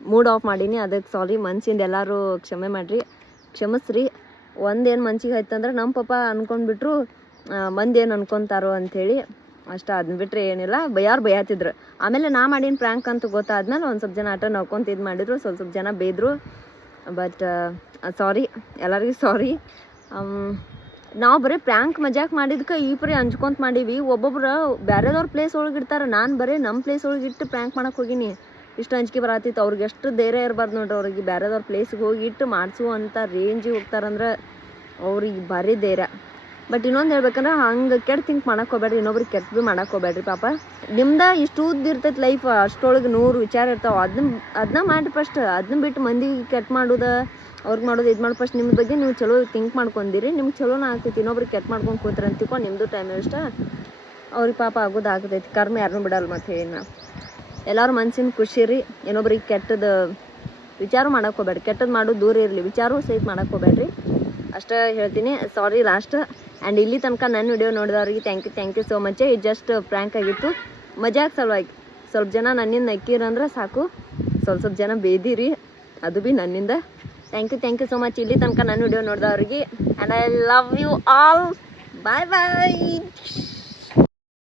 ಮೂಡ್ ಆಫ್ ಮಾಡೀನಿ ಅದಕ್ಕೆ ಸಾರಿ ಮನ್ಸಿಂದ ಎಲ್ಲರೂ ಕ್ಷಮಿಸ್ರಿ ಒಂದೇನು ಮನ್ಸಿಗೆ ಆಯ್ತಂದ್ರೆ ನಮ್ಮ ಪಪ್ಪ ಅನ್ಕೊಂಡ್ಬಿಟ್ರು ಮಂದಿ ಏನು ಅನ್ಕೊಂತಾರೋ ಅಂಥೇಳಿ ಅಷ್ಟ ಅದನ್ನ ಬಿಟ್ಟರೆ ಏನಿಲ್ಲ. ಯಾರು ಬೈಯಾತಿದ್ರು. ಆಮೇಲೆ ನಾ ಮಾಡಿನ ಪ್ರ್ಯಾಂಕ್ ಅಂತ ಗೊತ್ತಾದ್ಮೇಲೆ ಒಂದು ಸ್ವಲ್ಪ ಜನ ಆಟ ನಡ್ಕೊಂತ ಇದು ಮಾಡಿದ್ರು, ಸ್ವಲ್ಪ ಜನ ಬೇದ್ರು. ಬಟ್ ಸಾರಿ, ಎಲ್ಲರಿಗೂ ಸಾರಿ. ನಾವು ಬರೀ ಪ್ರ್ಯಾಂಕ್ ಮಜಾಕ್ ಮಾಡಿದ್ಕೆ ಈ ಪರಿ ಅಂಜ್ಕೊಂತ ಮಾಡೀವಿ. ಒಬ್ಬೊಬ್ರು ಬೇರೆದವ್ರ ಪ್ಲೇಸ್ ಒಳಗೆ ಇಡ್ತಾರೆ, ನಾನು ಬರೀ ನಮ್ಮ ಪ್ಲೇಸ್ ಒಳಗೆ ಇಟ್ಟು ಪ್ರ್ಯಾಂಕ್ ಮಾಡಕ್ಕೆ ಹೋಗಿನಿ. ಇಷ್ಟು ಅಂಜಿಕೆ ಬರತ್ತಿತ್ತು. ಅವ್ರಿಗೆ ಎಷ್ಟು ಧೈರ್ಯ ಇರಬಾರ್ದು ನೋಡ್ರಿ. ಅವ್ರಿಗೆ ಬೇರೆದವ್ರ ಪ್ಲೇಸ್ಗೆ ಹೋಗಿ ಇಟ್ಟು ಮಾಡಿಸುವಂಥ ರೇಂಜಿಗೆ ಹೋಗ್ತಾರಂದ್ರೆ ಅವ್ರಿಗೆ ಭಾರಿ ಧೈರ್ಯ. ಬಟ್ ಇನ್ನೊಂದು ಹೇಳ್ಬೇಕಂದ್ರೆ ಹಂಗೆ ಕೆಟ್ಟ ಥಿಂಕ್ ಮಾಡಕ್ಕೆ ಹೋಗ್ಬೇಡ್ರಿ, ಇನ್ನೊಬ್ರಿಗೆ ಕೆಟ್ಟ ಭೀ ಮಾಡಕ್ಕೆ ಹೋಗ್ಬೇಡ್ರಿ. ಪಾಪ ನಿಮ್ದು ಇಷ್ಟು ಉದ್ದ ಇರ್ತೈತೆ ಲೈಫ್, ಅಷ್ಟರೊಳಗೆ 100 ವಿಚಾರ ಇರ್ತಾವೆ. ಅದನ್ನ ಮಾಡಿ ಫಸ್ಟ್. ಅದನ್ನ ಬಿಟ್ಟು ಮಂದಿಗೆ ಕೆಟ್ಟ ಮಾಡೋದು, ಅವ್ರಿಗೆ ಮಾಡೋದು, ಇದು ಮಾಡಿ ಫಸ್ಟ್ ನಿಮ್ಮ ಬಗ್ಗೆ ನೀವು ಚಲೋ ಥಿಂಕ್ ಮಾಡ್ಕೊಂಡಿರಿ. ನಿಮ್ಗೆ ಚಲೋನ ಆಗ್ತೈತಿ. ಇನ್ನೊಬ್ರಿಗೆ ಕೆಟ್ಟ ಮಾಡ್ಕೊಂಡು ಕೂತ್ರೆ ಅಂತ ತಿಳ್ಕೊಂಡು ನಿಮ್ಮದು ಟೈಮ್ ಇಷ್ಟ. ಅವ್ರಿಗೆ ಪಾಪ ಆಗೋದು ಆಗ್ತೈತಿ. ಕರ್ಮ ಯಾರನ್ನೂ ಬಿಡಲ್ಲ. ಮತ್ತು ಏನು ಎಲ್ಲರೂ ಮನ್ಸಿನ ಖುಷಿ ರೀ. ಇನ್ನೊಬ್ರಿಗೆ ಕೆಟ್ಟದ್ದು ವಿಚಾರ ಮಾಡಕ್ಕೆ ಹೋಗ್ಬೇಡ್ರಿ. ಕೆಟ್ಟದ್ದು ಮಾಡೋದು ದೂರ ಇರಲಿ, ವಿಚಾರ ಸಹಿತ ಮಾಡಕ್ಕೆ ಹೋಗ್ಬೇಡ್ರಿ. ಅಷ್ಟೇ ಹೇಳ್ತೀನಿ. ಸಾರಿ ಲಾಸ್ಟ್. ಆ್ಯಂಡ್ ಇಲ್ಲಿ ತನಕ ನನ್ನ ವಿಡಿಯೋ ನೋಡಿದವ್ರಿಗೆ ಥ್ಯಾಂಕ್ ಯು ಸೋ ಮಚ್. ಇದು ಜಸ್ಟ್ ಪ್ರ್ಯಾಂಕ್ ಆಗಿತ್ತು, ಮಜಾಕ್ ಸಲುವಾಗಿ. ಸ್ವಲ್ಪ ಜನ ನನ್ನಿಂದ ನಕ್ಕಿರಂದ್ರೆ ಸಾಕು, ಸ್ವಲ್ಪ ಜನ ಬೇದಿರಿ, ಅದು ಭೀ ನನ್ನಿಂದ. ಥ್ಯಾಂಕ್ ಯು ಸೋ ಮಚ್ ಇಲ್ಲಿ ತನಕ ನನ್ನ ವಿಡಿಯೋ ನೋಡಿದವ್ರಿಗೆ. And I love you all. Bye bye.